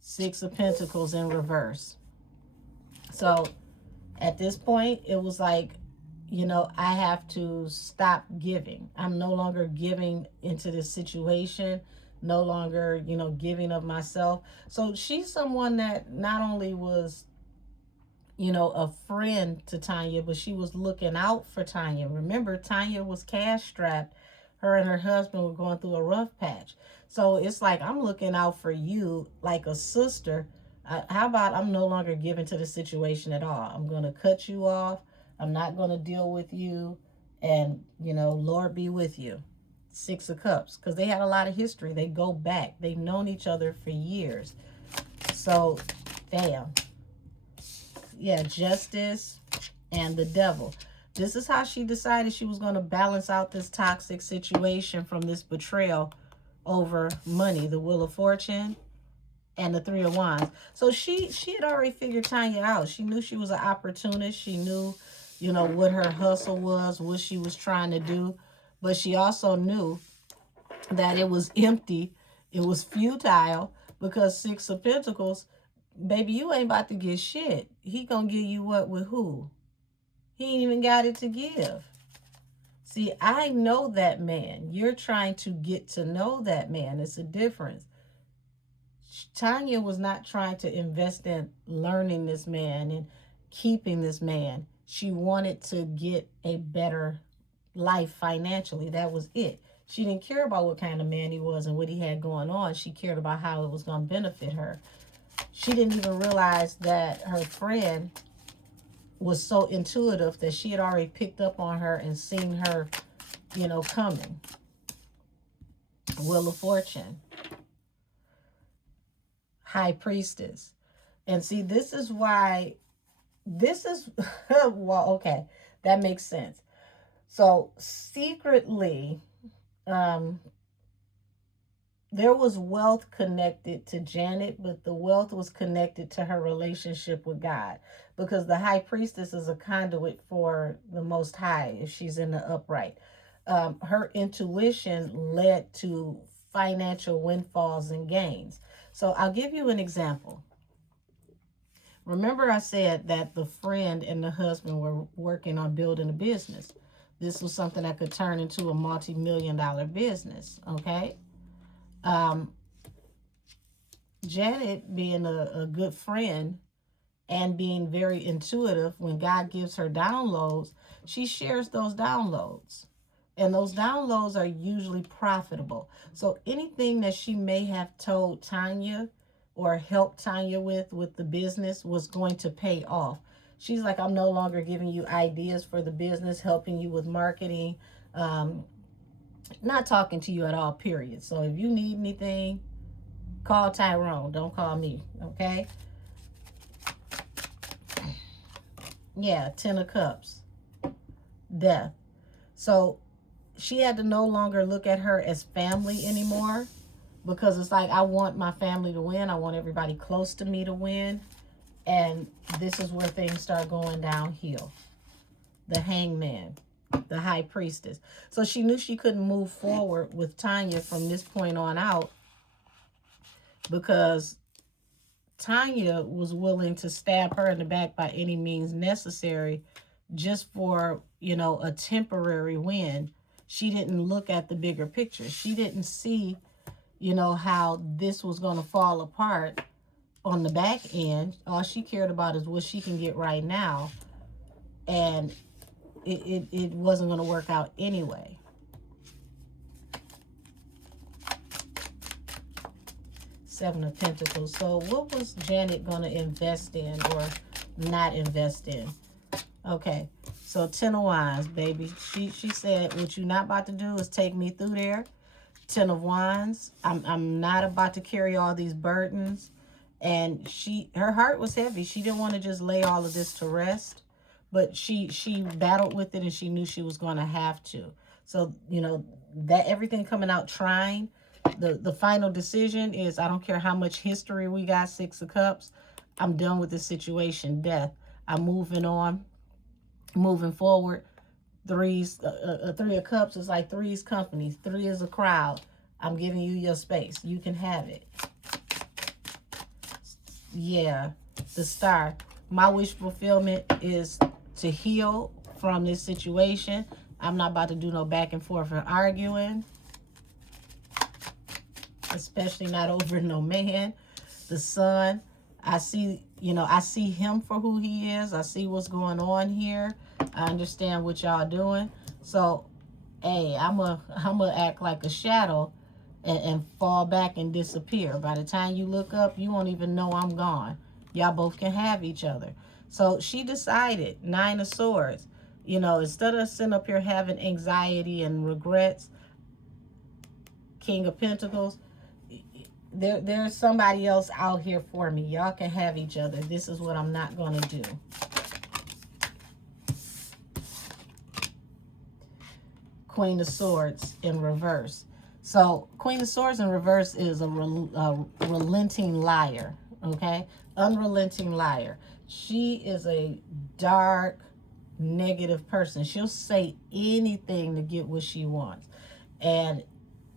Six of Pentacles in reverse. So at this point, it was like, you know, I have to stop giving. I'm no longer giving into this situation, no longer, you know, giving of myself. So she's someone that not only was, you know, a friend to Tanya, but she was looking out for Tanya. Remember, Tanya was cash strapped. Her and her husband were going through a rough patch. So it's like, I'm looking out for you like a sister. How about I'm no longer giving to the situation at all? I'm going to cut you off. I'm not going to deal with you. And, you know, Lord be with you. Six of Cups. Because they had a lot of history. They go back. They've known each other for years. So, damn. Yeah, Justice and the Devil. This is how she decided she was going to balance out this toxic situation from this betrayal over money. The Wheel of Fortune and the Three of Wands. So she had already figured Tanya out. She knew she was an opportunist. She knew, you know, what her hustle was, what she was trying to do. But she also knew that it was empty. It was futile, because Six of Pentacles, baby, you ain't about to get shit. He gonna give you what with who? He ain't even got it to give. See, I know that man. You're trying to get to know that man. It's a difference. Tanya was not trying to invest in learning this man and keeping this man. She wanted to get a better life financially. That was it. She didn't care about what kind of man he was and what he had going on. She cared about how it was going to benefit her. She didn't even realize that her friend was so intuitive that she had already picked up on her and seen her, you know, coming. Wheel of Fortune. High Priestess. And see, this is why, this is, well, okay, that makes sense. So secretly, there was wealth connected to Janet, but the wealth was connected to her relationship with God, because the High Priestess is a conduit for the Most High if she's in the upright. Her intuition led to financial windfalls and gains. So I'll give you an example. Remember I said that the friend and the husband were working on building a business. This was something that could turn into a multi-million-dollar business, okay? Janet, being a good friend and being very intuitive, when God gives her downloads, she shares those downloads. And those downloads are usually profitable. So anything that she may have told Tanya or helped Tanya with the business was going to pay off. She's like, I'm no longer giving you ideas for the business, helping you with marketing, not talking to you at all, period. So if you need anything, call Tyrone. Don't call me, okay? Yeah, Ten of Cups. Death. So she had to no longer look at her as family anymore, because it's like, I want my family to win. I want everybody close to me to win. And this is where things start going downhill. The Hangman, the High Priestess. So she knew she couldn't move forward with Tanya from this point on out, because Tanya was willing to stab her in the back by any means necessary, just for, you know, a temporary win. She didn't look at the bigger picture. She didn't see, you know, how this was going to fall apart on the back end. All she cared about is what she can get right now. And it wasn't going to work out anyway. Seven of Pentacles. So what was Janet going to invest in or not invest in? Okay, so Ten of Wands, baby. She said, what you're not about to do is take me through there. Ten of Wands. I'm not about to carry all these burdens. And her heart was heavy. She didn't want to just lay all of this to rest. But she battled with it, and she knew she was going to have to. So, you know, that everything coming out trying, the final decision is, I don't care how much history we got, Six of Cups, I'm done with this situation, death. I'm moving on, moving forward. Three of Cups is like three's company. Three is a crowd. I'm giving you your space. You can have it. Yeah, the Star. My wish fulfillment is to heal from this situation. I'm not about to do no back and forth and arguing, especially not over no man. The Sun. I see, you know, I see him for who he is. I see what's going on here. I understand what y'all doing. So, hey, I'm gonna act like a shadow and fall back and disappear. By the time you look up, you won't even know I'm gone. Y'all both can have each other. So she decided, Nine of Swords, you know, instead of sitting up here having anxiety and regrets, King of Pentacles, there's somebody else out here for me. Y'all can have each other. This is what I'm not going to do. Queen of Swords in reverse. So Queen of Swords in reverse is a relenting liar, okay? Unrelenting liar. She is a dark, negative person. She'll say anything to get what she wants. And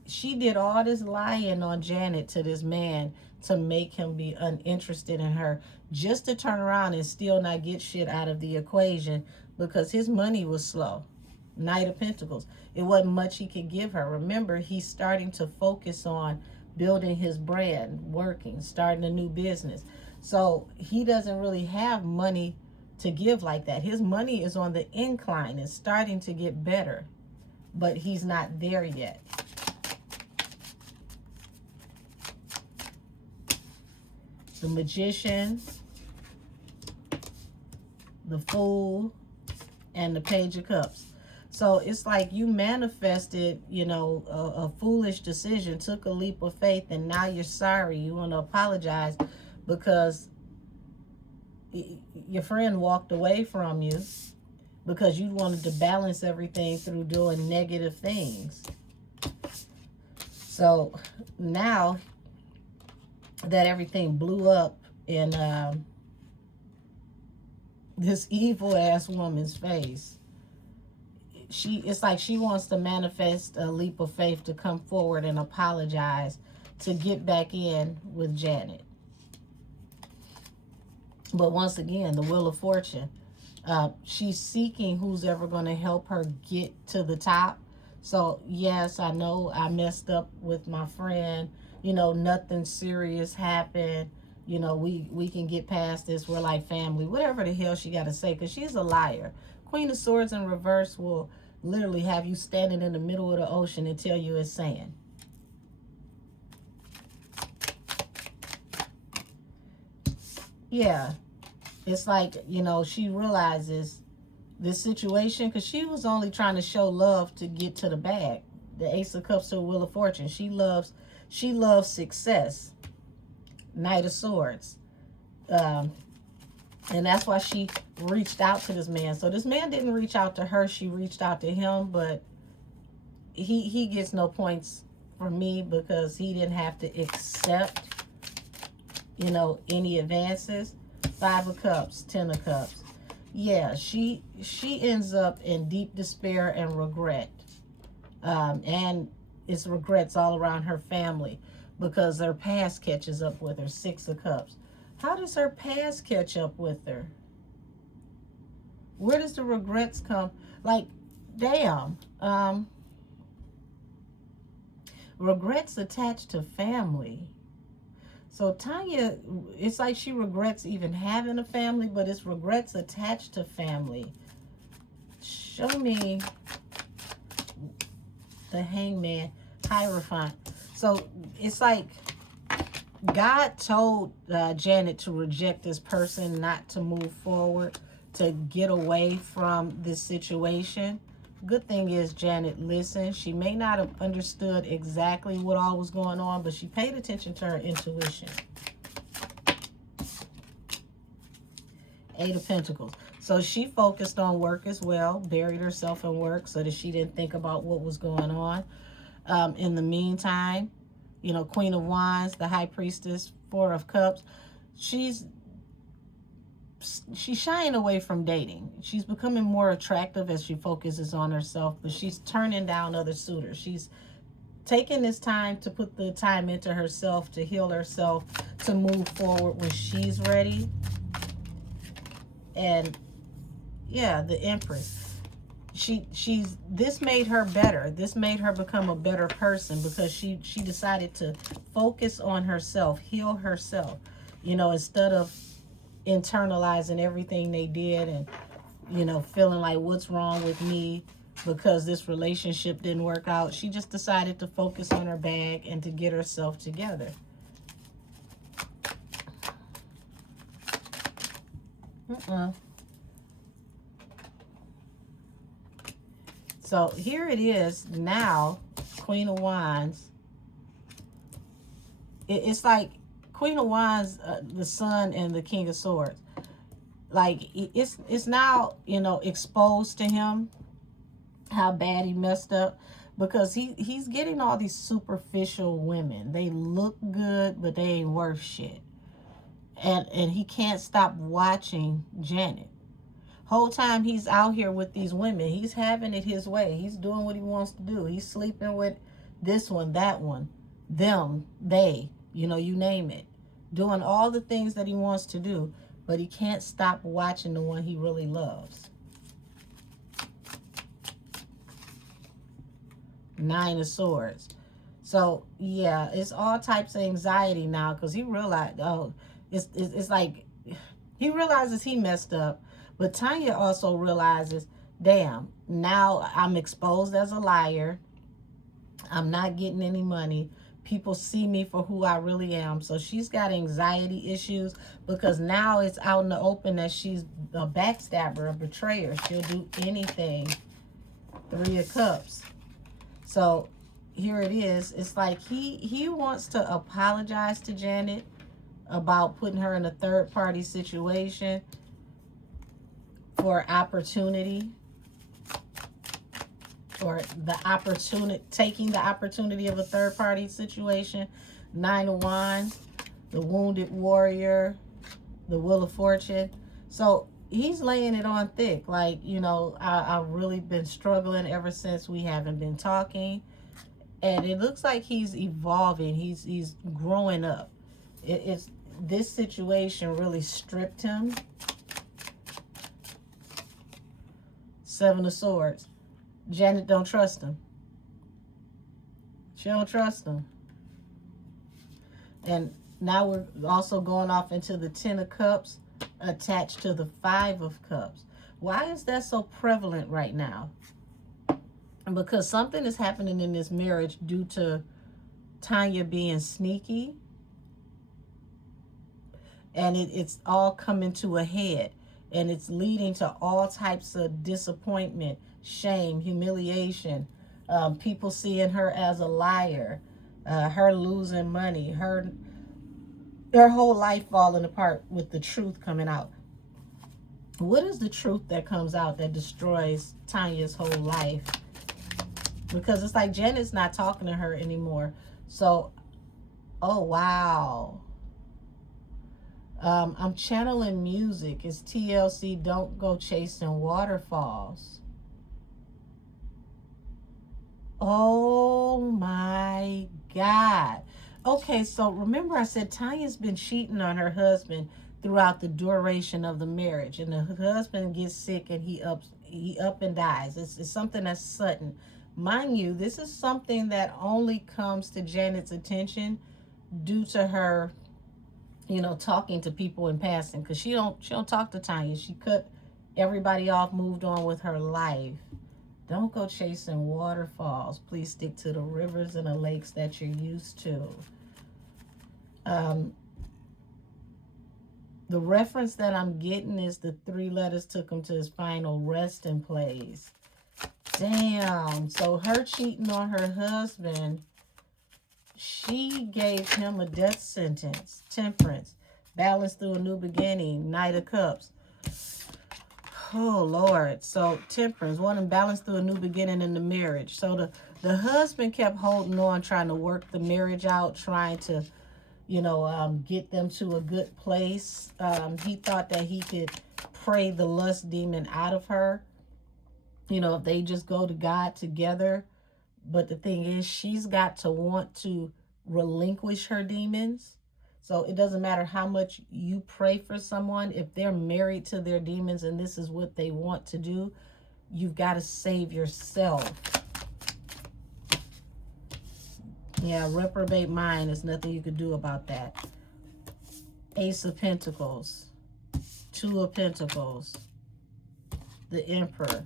she did all this lying on Janet to this man to make him be uninterested in her, just to turn around and still not get shit out of the equation because his money was slow. Knight of Pentacles. It wasn't much he could give her. Remember, he's starting to focus on building his brand, working, starting a new business. So he doesn't really have money to give like that. His money is on the incline. It's starting to get better, but he's not there yet. The Magician, the Fool, and the Page of Cups. So it's like you manifested, you know, a foolish decision, took a leap of faith, and now you're sorry. You want to apologize because your friend walked away from you because you wanted to balance everything through doing negative things. So now that everything blew up in this evil ass woman's face, it's like she wants to manifest a leap of faith to come forward and apologize to get back in with Janet. But once again, the Wheel of Fortune, she's seeking who's ever going to help her get to the top. So yes, I know I messed up with my friend. You know, nothing serious happened. You know, we can get past this. We're like family. Whatever the hell she got to say, because she's a liar. Queen of Swords in reverse will literally have you standing in the middle of the ocean and tell you it's sand. Yeah, it's like, you know, she realizes this situation, because she was only trying to show love to get to the bag. The Ace of Cups to the Wheel of Fortune. She loves success. Knight of Swords. And that's why she reached out to this man. So this man didn't reach out to her. She reached out to him, but he gets no points from me because he didn't have to accept, you know, any advances. Five of Cups, Ten of Cups. Yeah, she ends up in deep despair and regret. And it's regrets all around her family because her past catches up with her. Six of Cups. How does her past catch up with her? Where does the regrets come? Like, damn. Regrets attached to family. So Tanya, it's like she regrets even having a family, but it's regrets attached to family. Show me the Hangman, Hierophant. So it's like God told Janet to reject this person, not to move forward, to get away from this situation. Good thing is Janet listened. She may not have understood exactly what all was going on, but she paid attention to her intuition. Eight of Pentacles. So she focused on work as well, buried herself in work so that she didn't think about what was going on. In the meantime, you know, Queen of Wands, the High Priestess, Four of Cups, she's shying away from dating. She's becoming more attractive as she focuses on herself, but she's turning down other suitors. She's taking this time to put the time into herself, to heal herself, to move forward when she's ready. And yeah, the Empress. This made her better. This made her become a better person because she decided to focus on herself, heal herself, you know, instead of internalizing everything they did and, you know, feeling like what's wrong with me because this relationship didn't work out. She just decided to focus on her bag and to get herself together. So here it is now, Queen of Wands. It's like Queen of Wands, the Sun and the King of Swords. Like it's now, you know, exposed to him how bad he messed up, because he's getting all these superficial women. They look good, but they ain't worth shit. And he can't stop watching Janet. Whole time he's out here with these women, he's having it his way. He's doing what he wants to do. He's sleeping with this one, that one, them, they, you know, you name it. Doing all the things that he wants to do, but he can't stop watching the one he really loves. Nine of Swords. So yeah, it's all types of anxiety now because he realized, oh, it's like he realizes he messed up. But Tanya also realizes, damn, now I'm exposed as a liar. I'm not getting any money. People see me for who I really am. So she's got anxiety issues because now it's out in the open that she's a backstabber, a betrayer. She'll do anything. Three of Cups. So here it is. It's like he wants to apologize to Janet about putting her in a third-party situation for opportunity, or the opportunity, taking the opportunity of a third-party situation. Nine of Wands, the Wounded Warrior, the Wheel of Fortune. So he's laying it on thick. Like, you know, I've really been struggling ever since we haven't been talking. And it looks like he's evolving. He's growing up. It's this situation really stripped him. Seven of Swords. Janet don't trust him. She don't trust him. And now we're also going off into the Ten of Cups attached to the Five of Cups. Why is that so prevalent right now? Because something is happening in this marriage due to Tanya being sneaky. And it's all coming to a head. And it's leading to all types of disappointment, shame, humiliation, people seeing her as a liar, her losing money, her whole life falling apart with the truth coming out. What is the truth that comes out that destroys Tanya's whole life? Because it's like Janet's not talking to her anymore. So, oh, wow. I'm channeling music. It's TLC, don't go chasing waterfalls. Oh my God. Okay, so remember I said Tanya's been cheating on her husband throughout the duration of the marriage, and the husband gets sick and he up and dies. It's something that's sudden. Mind you, this is something that only comes to Janet's attention due to her, talking to people in passing, because she don't talk to Tanya. She cut everybody off, moved on with her life. Don't go chasing waterfalls. Please stick to the rivers and the lakes that you're used to. Um, the reference that I'm getting is the 3 letters took him to his final resting place. Damn. So her cheating on her husband, she gave him a death sentence. Temperance. Balance through a new beginning. Knight of Cups. Oh, Lord. So, temperance, want to balance through a new beginning in the marriage. So, the husband kept holding on, trying to work the marriage out, trying to, get them to a good place. He thought that he could pray the lust demon out of her, if they just go to God together. But the thing is, she's got to want to relinquish her demons. So it doesn't matter how much you pray for someone. If they're married to their demons and this is what they want to do, you've got to save yourself. Yeah, reprobate mind. There's nothing you could do about that. Ace of Pentacles. 2 of Pentacles. The Emperor.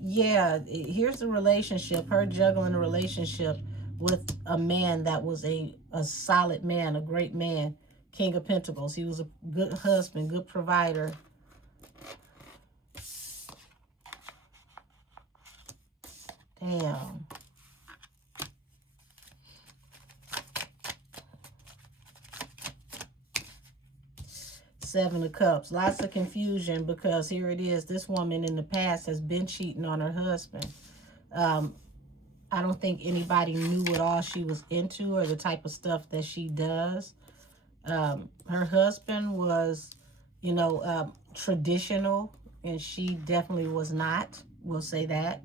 Yeah, here's the relationship. Her juggling a relationship with a man that was a solid man, a great man. King of Pentacles. He was a good husband, good provider. Damn. Seven of Cups. Lots of confusion because here it is. This woman in the past has been cheating on her husband. I don't think anybody knew what all she was into or the type of stuff that she does. Her husband was, traditional, and she definitely was not. We'll say that.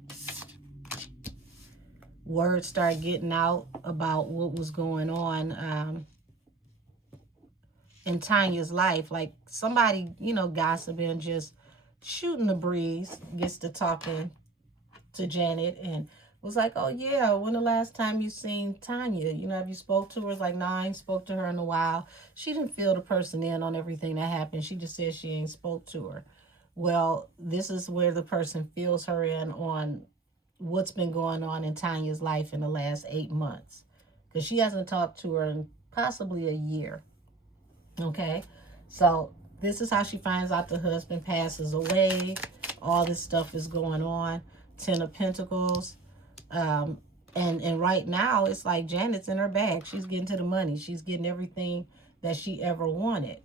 Word started getting out about what was going on in Tanya's life. Like somebody, gossiping, just shooting the breeze, gets to talking to Janet and was like, oh yeah, when the last time you seen Tanya? Have you spoke to her? It's like, nah, I ain't spoke to her in a while. She didn't fill the person in on everything that happened. She just said she ain't spoke to her. Well, this is where the person fills her in on what's been going on in Tanya's life in the last 8 months. Because she hasn't talked to her in possibly a year. Okay? So this is how she finds out the husband passes away. All this stuff is going on. 10 of Pentacles. And right now, it's like Janet's in her bag. She's getting to the money. She's getting everything that she ever wanted.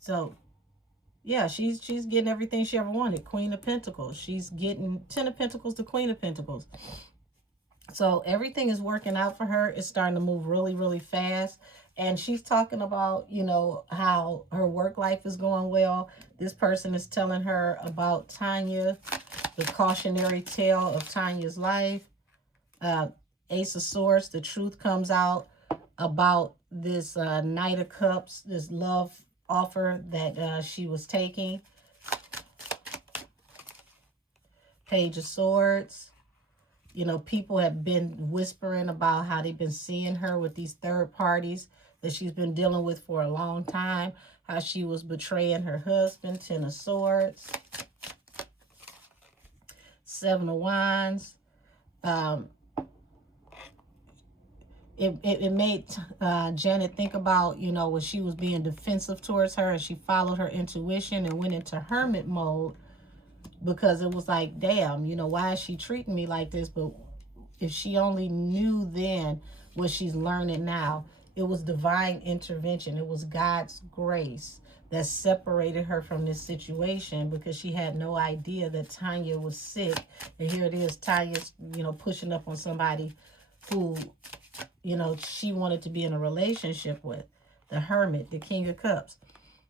So, yeah, she's getting everything she ever wanted. Queen of Pentacles. She's getting 10 of Pentacles to Queen of Pentacles. So everything is working out for her. It's starting to move really, really fast. And she's talking about, how her work life is going well. This person is telling her about Tanya, the cautionary tale of Tanya's life. Ace of Swords, the truth comes out about this Knight of Cups, this love offer that she was taking. Page of Swords. People have been whispering about how they've been seeing her with these third parties that she's been dealing with for a long time, how she was betraying her husband. 10 of Swords. 7 of Wands. It made Janet think about, when she was being defensive towards her and she followed her intuition and went into hermit mode, because it was like, damn, why is she treating me like this? But if she only knew then what she's learning now, it was divine intervention. It was God's grace. that separated her from this situation, because she had no idea that Tanya was sick. And here it is, Tanya's, pushing up on somebody who, she wanted to be in a relationship with. The Hermit, the King of Cups.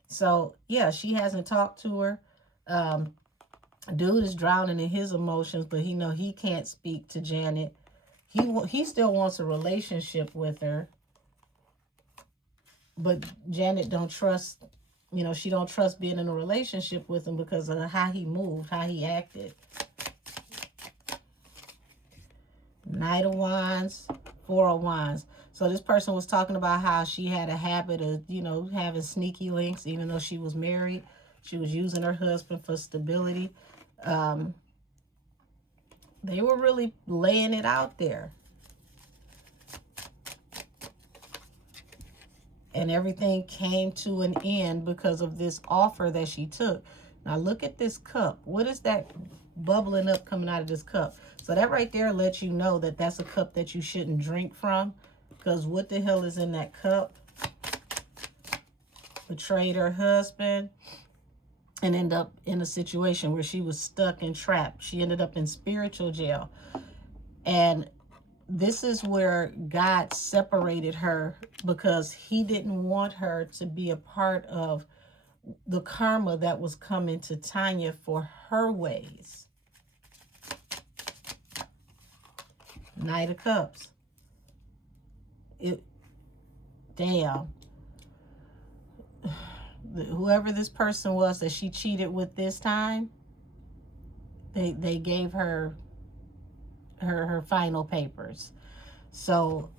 So, yeah, she hasn't talked to her. Dude is drowning in his emotions, but he can't speak to Janet. He still wants a relationship with her. But Janet don't trust, she don't trust being in a relationship with him because of how he moved, how he acted. Knight of Wands, Four of Wands. So this person was talking about how she had a habit of, having sneaky links, even though she was married. She was using her husband for stability. They were really laying it out there. And everything came to an end because of this offer that she took. Now look at this cup. What is that bubbling up coming out of this cup? So that right there lets you know that that's a cup that you shouldn't drink from. Because what the hell is in that cup? Betrayed her husband and ended up in a situation where she was stuck and trapped. She ended up in spiritual jail. And this is where God separated her, because he didn't want her to be a part of the karma that was coming to Tanya for her ways. Knight of Cups. Damn. Whoever this person was that she cheated with this time, they gave her final papers. So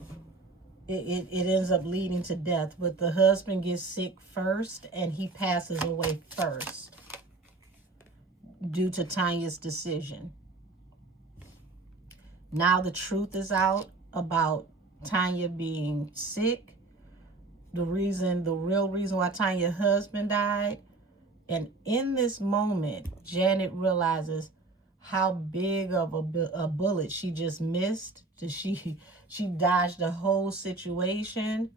it ends up leading to death. But the husband gets sick first and he passes away first due to Tanya's decision. Now the truth is out about Tanya being sick. The real reason why Tanya's husband died. And in this moment, Janet realizes how big of a bullet she just missed. She dodged the whole situation.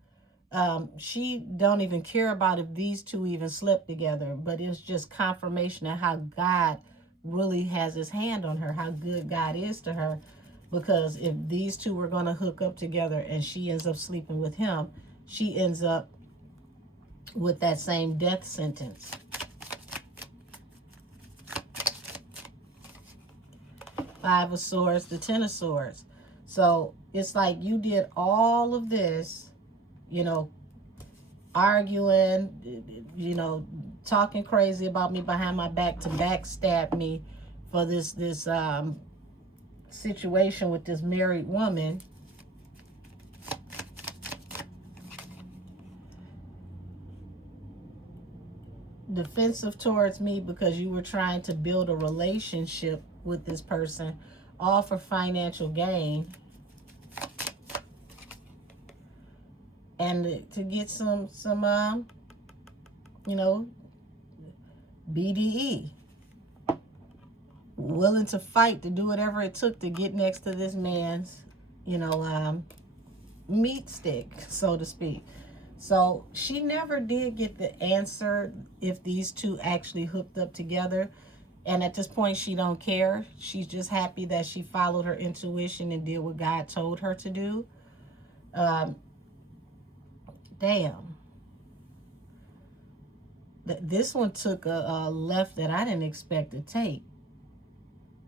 She don't even care about if these two even slept together, but it's just confirmation of how God really has his hand on her, how good God is to her. Because if these two were going to hook up together and she ends up sleeping with him, she ends up with that same death sentence. Five of Swords, the Ten of Swords. So it's like you did all of this, arguing, talking crazy about me behind my back to backstab me for this situation with this married woman. Defensive towards me because you were trying to build a relationship with this person, all for financial gain, and to get some BDE, willing to fight, to do whatever it took to get next to this man's meat stick, so to speak. So she never did get the answer if these two actually hooked up together. And at this point, she don't care. She's just happy that she followed her intuition and did what God told her to do. Damn. This one took a left that I didn't expect to take.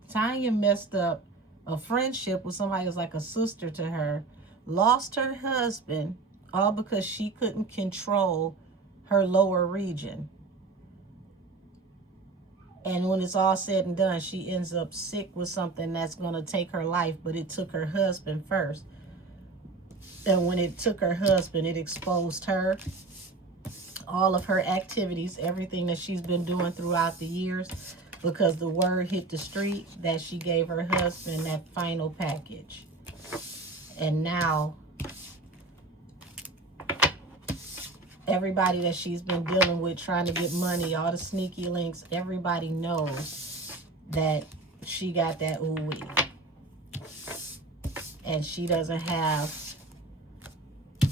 Tanya messed up a friendship with somebody who's like a sister to her. Lost her husband, all because she couldn't control her lower region. And when it's all said and done, she ends up sick with something that's going to take her life, but it took her husband first. And when it took her husband, it exposed her, all of her activities, everything that she's been doing throughout the years, because the word hit the street that she gave her husband that final package. And now everybody that she's been dealing with, trying to get money, all the sneaky links, everybody knows that she got that ooh-wee. And she doesn't have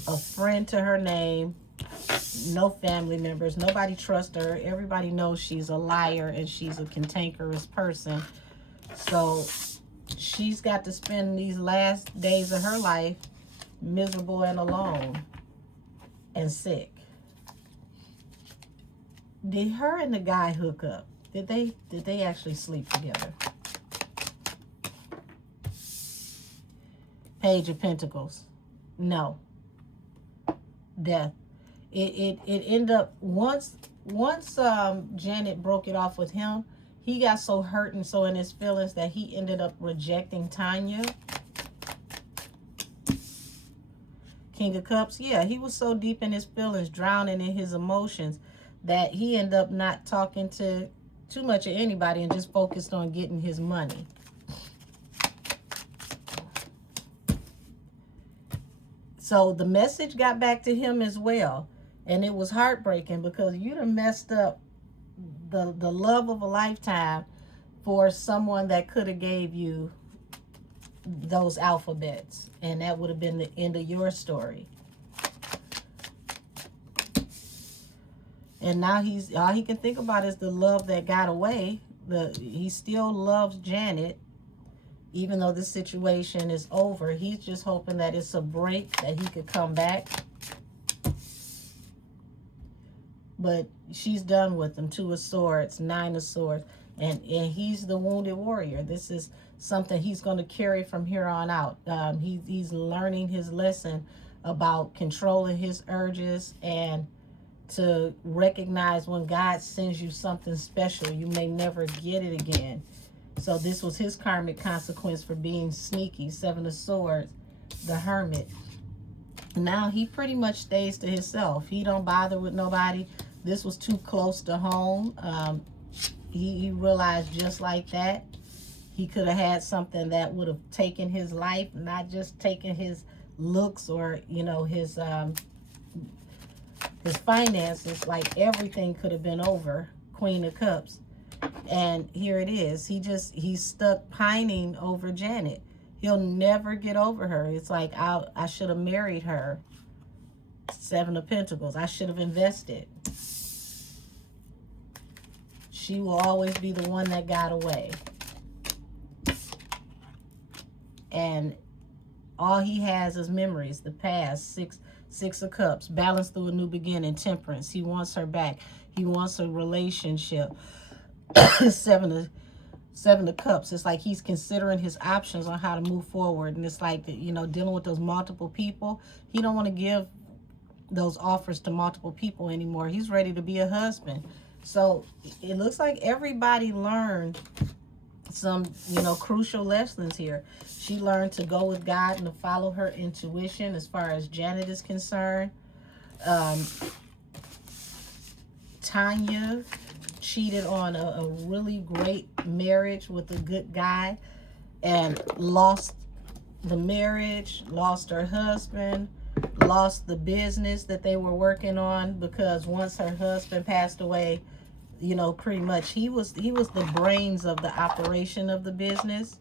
a friend to her name, No family members. Nobody trusts her. Everybody knows she's a liar and she's a cantankerous person. So she's got to spend these last days of her life miserable and alone and sick. Did her and the guy hook up? Did they actually sleep together? Page of Pentacles. No. Death. It ended up once Janet broke it off with him, he got so hurt and so in his feelings that he ended up rejecting Tanya. King of Cups. Yeah, he was so deep in his feelings, drowning in his emotions, that he ended up not talking to too much of anybody and just focused on getting his money. So the message got back to him as well. And it was heartbreaking because you done messed up the love of a lifetime for someone that could have gave you those alphabets. And that would have been the end of your story. And now all he can think about is the love that got away. He still loves Janet. Even though this situation is over, he's just hoping that it's a break, that he could come back. But she's done with him. 2 of Swords, 9 of Swords. And he's the wounded warrior. This is something he's going to carry from here on out. He's learning his lesson about controlling his urges and to recognize when God sends you something special, you may never get it again. So this was his karmic consequence for being sneaky. 7 of Swords, the Hermit. Now he pretty much stays to himself. He don't bother with nobody. This was too close to home. He realized just like that, he could have had something that would have taken his life, not just taken his looks or, you know, his finances. Like everything could have been over. Queen of Cups. And here it is. He's stuck pining over Janet. He'll never get over her. It's like, I should have married her. 7 of Pentacles. I should have invested. She will always be the one that got away. And all he has is memories, the past. Six of Cups. Balance through a new beginning. Temperance. He wants her back. He wants a relationship. 7 of Cups. It's like he's considering his options on how to move forward. And it's like, you know, dealing with those multiple people. He don't want to give those offers to multiple people anymore. He's ready to be a husband. So it looks like everybody learned some, you know, crucial lessons here. She learned to go with God and to follow her intuition as far as Janet is concerned. Tanya cheated on a really great marriage with a good guy and lost the marriage, lost her husband, lost the business that they were working on, because once her husband passed away, you know, pretty much he was the brains of the operation of the business.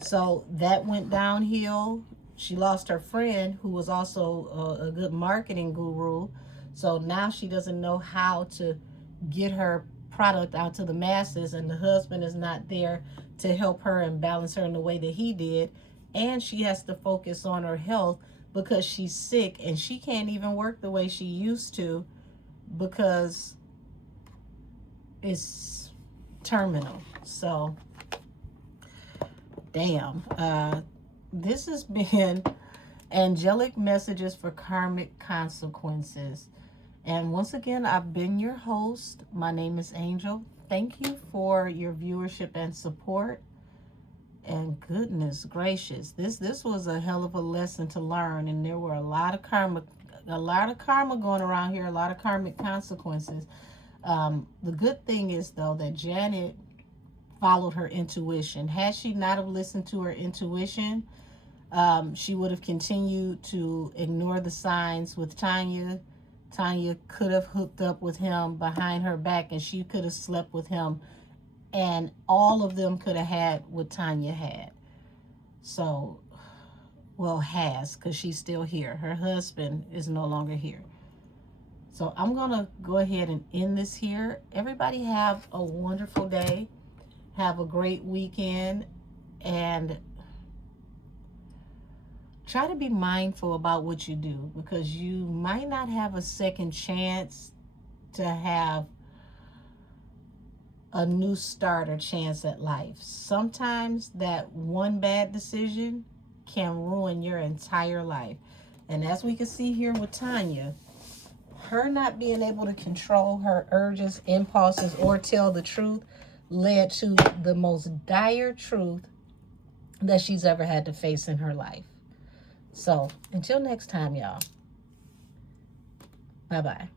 So that went downhill. She lost her friend, who was also a good marketing guru. So now she doesn't know how to get her product out to the masses, and the husband is not there to help her and balance her in the way that he did. And she has to focus on her health because she's sick and she can't even work the way she used to because it's terminal. So damn, this has been angelic messages for karmic consequences. And once again, I've been your host. My name is Angel. Thank you for your viewership and support. And goodness gracious, this was a hell of a lesson to learn. And there were a lot of karma going around here, a lot of karmic consequences. The good thing is, though, that Janet followed her intuition. Had she not have listened to her intuition, she would have continued to ignore the signs with Tanya. Tanya could have hooked up with him behind her back, and she could have slept with him, and all of them could have had what Tanya had. So, well, has, because she's still here. Her husband is no longer here. So I'm going to go ahead and end this here. Everybody have a wonderful day. Have a great weekend. And try to be mindful about what you do, because you might not have a second chance to have a new start or chance at life. Sometimes that one bad decision can ruin your entire life. And as we can see here with Tanya, her not being able to control her urges, impulses, or tell the truth led to the most dire truth that she's ever had to face in her life. So until next time, y'all. Bye-bye.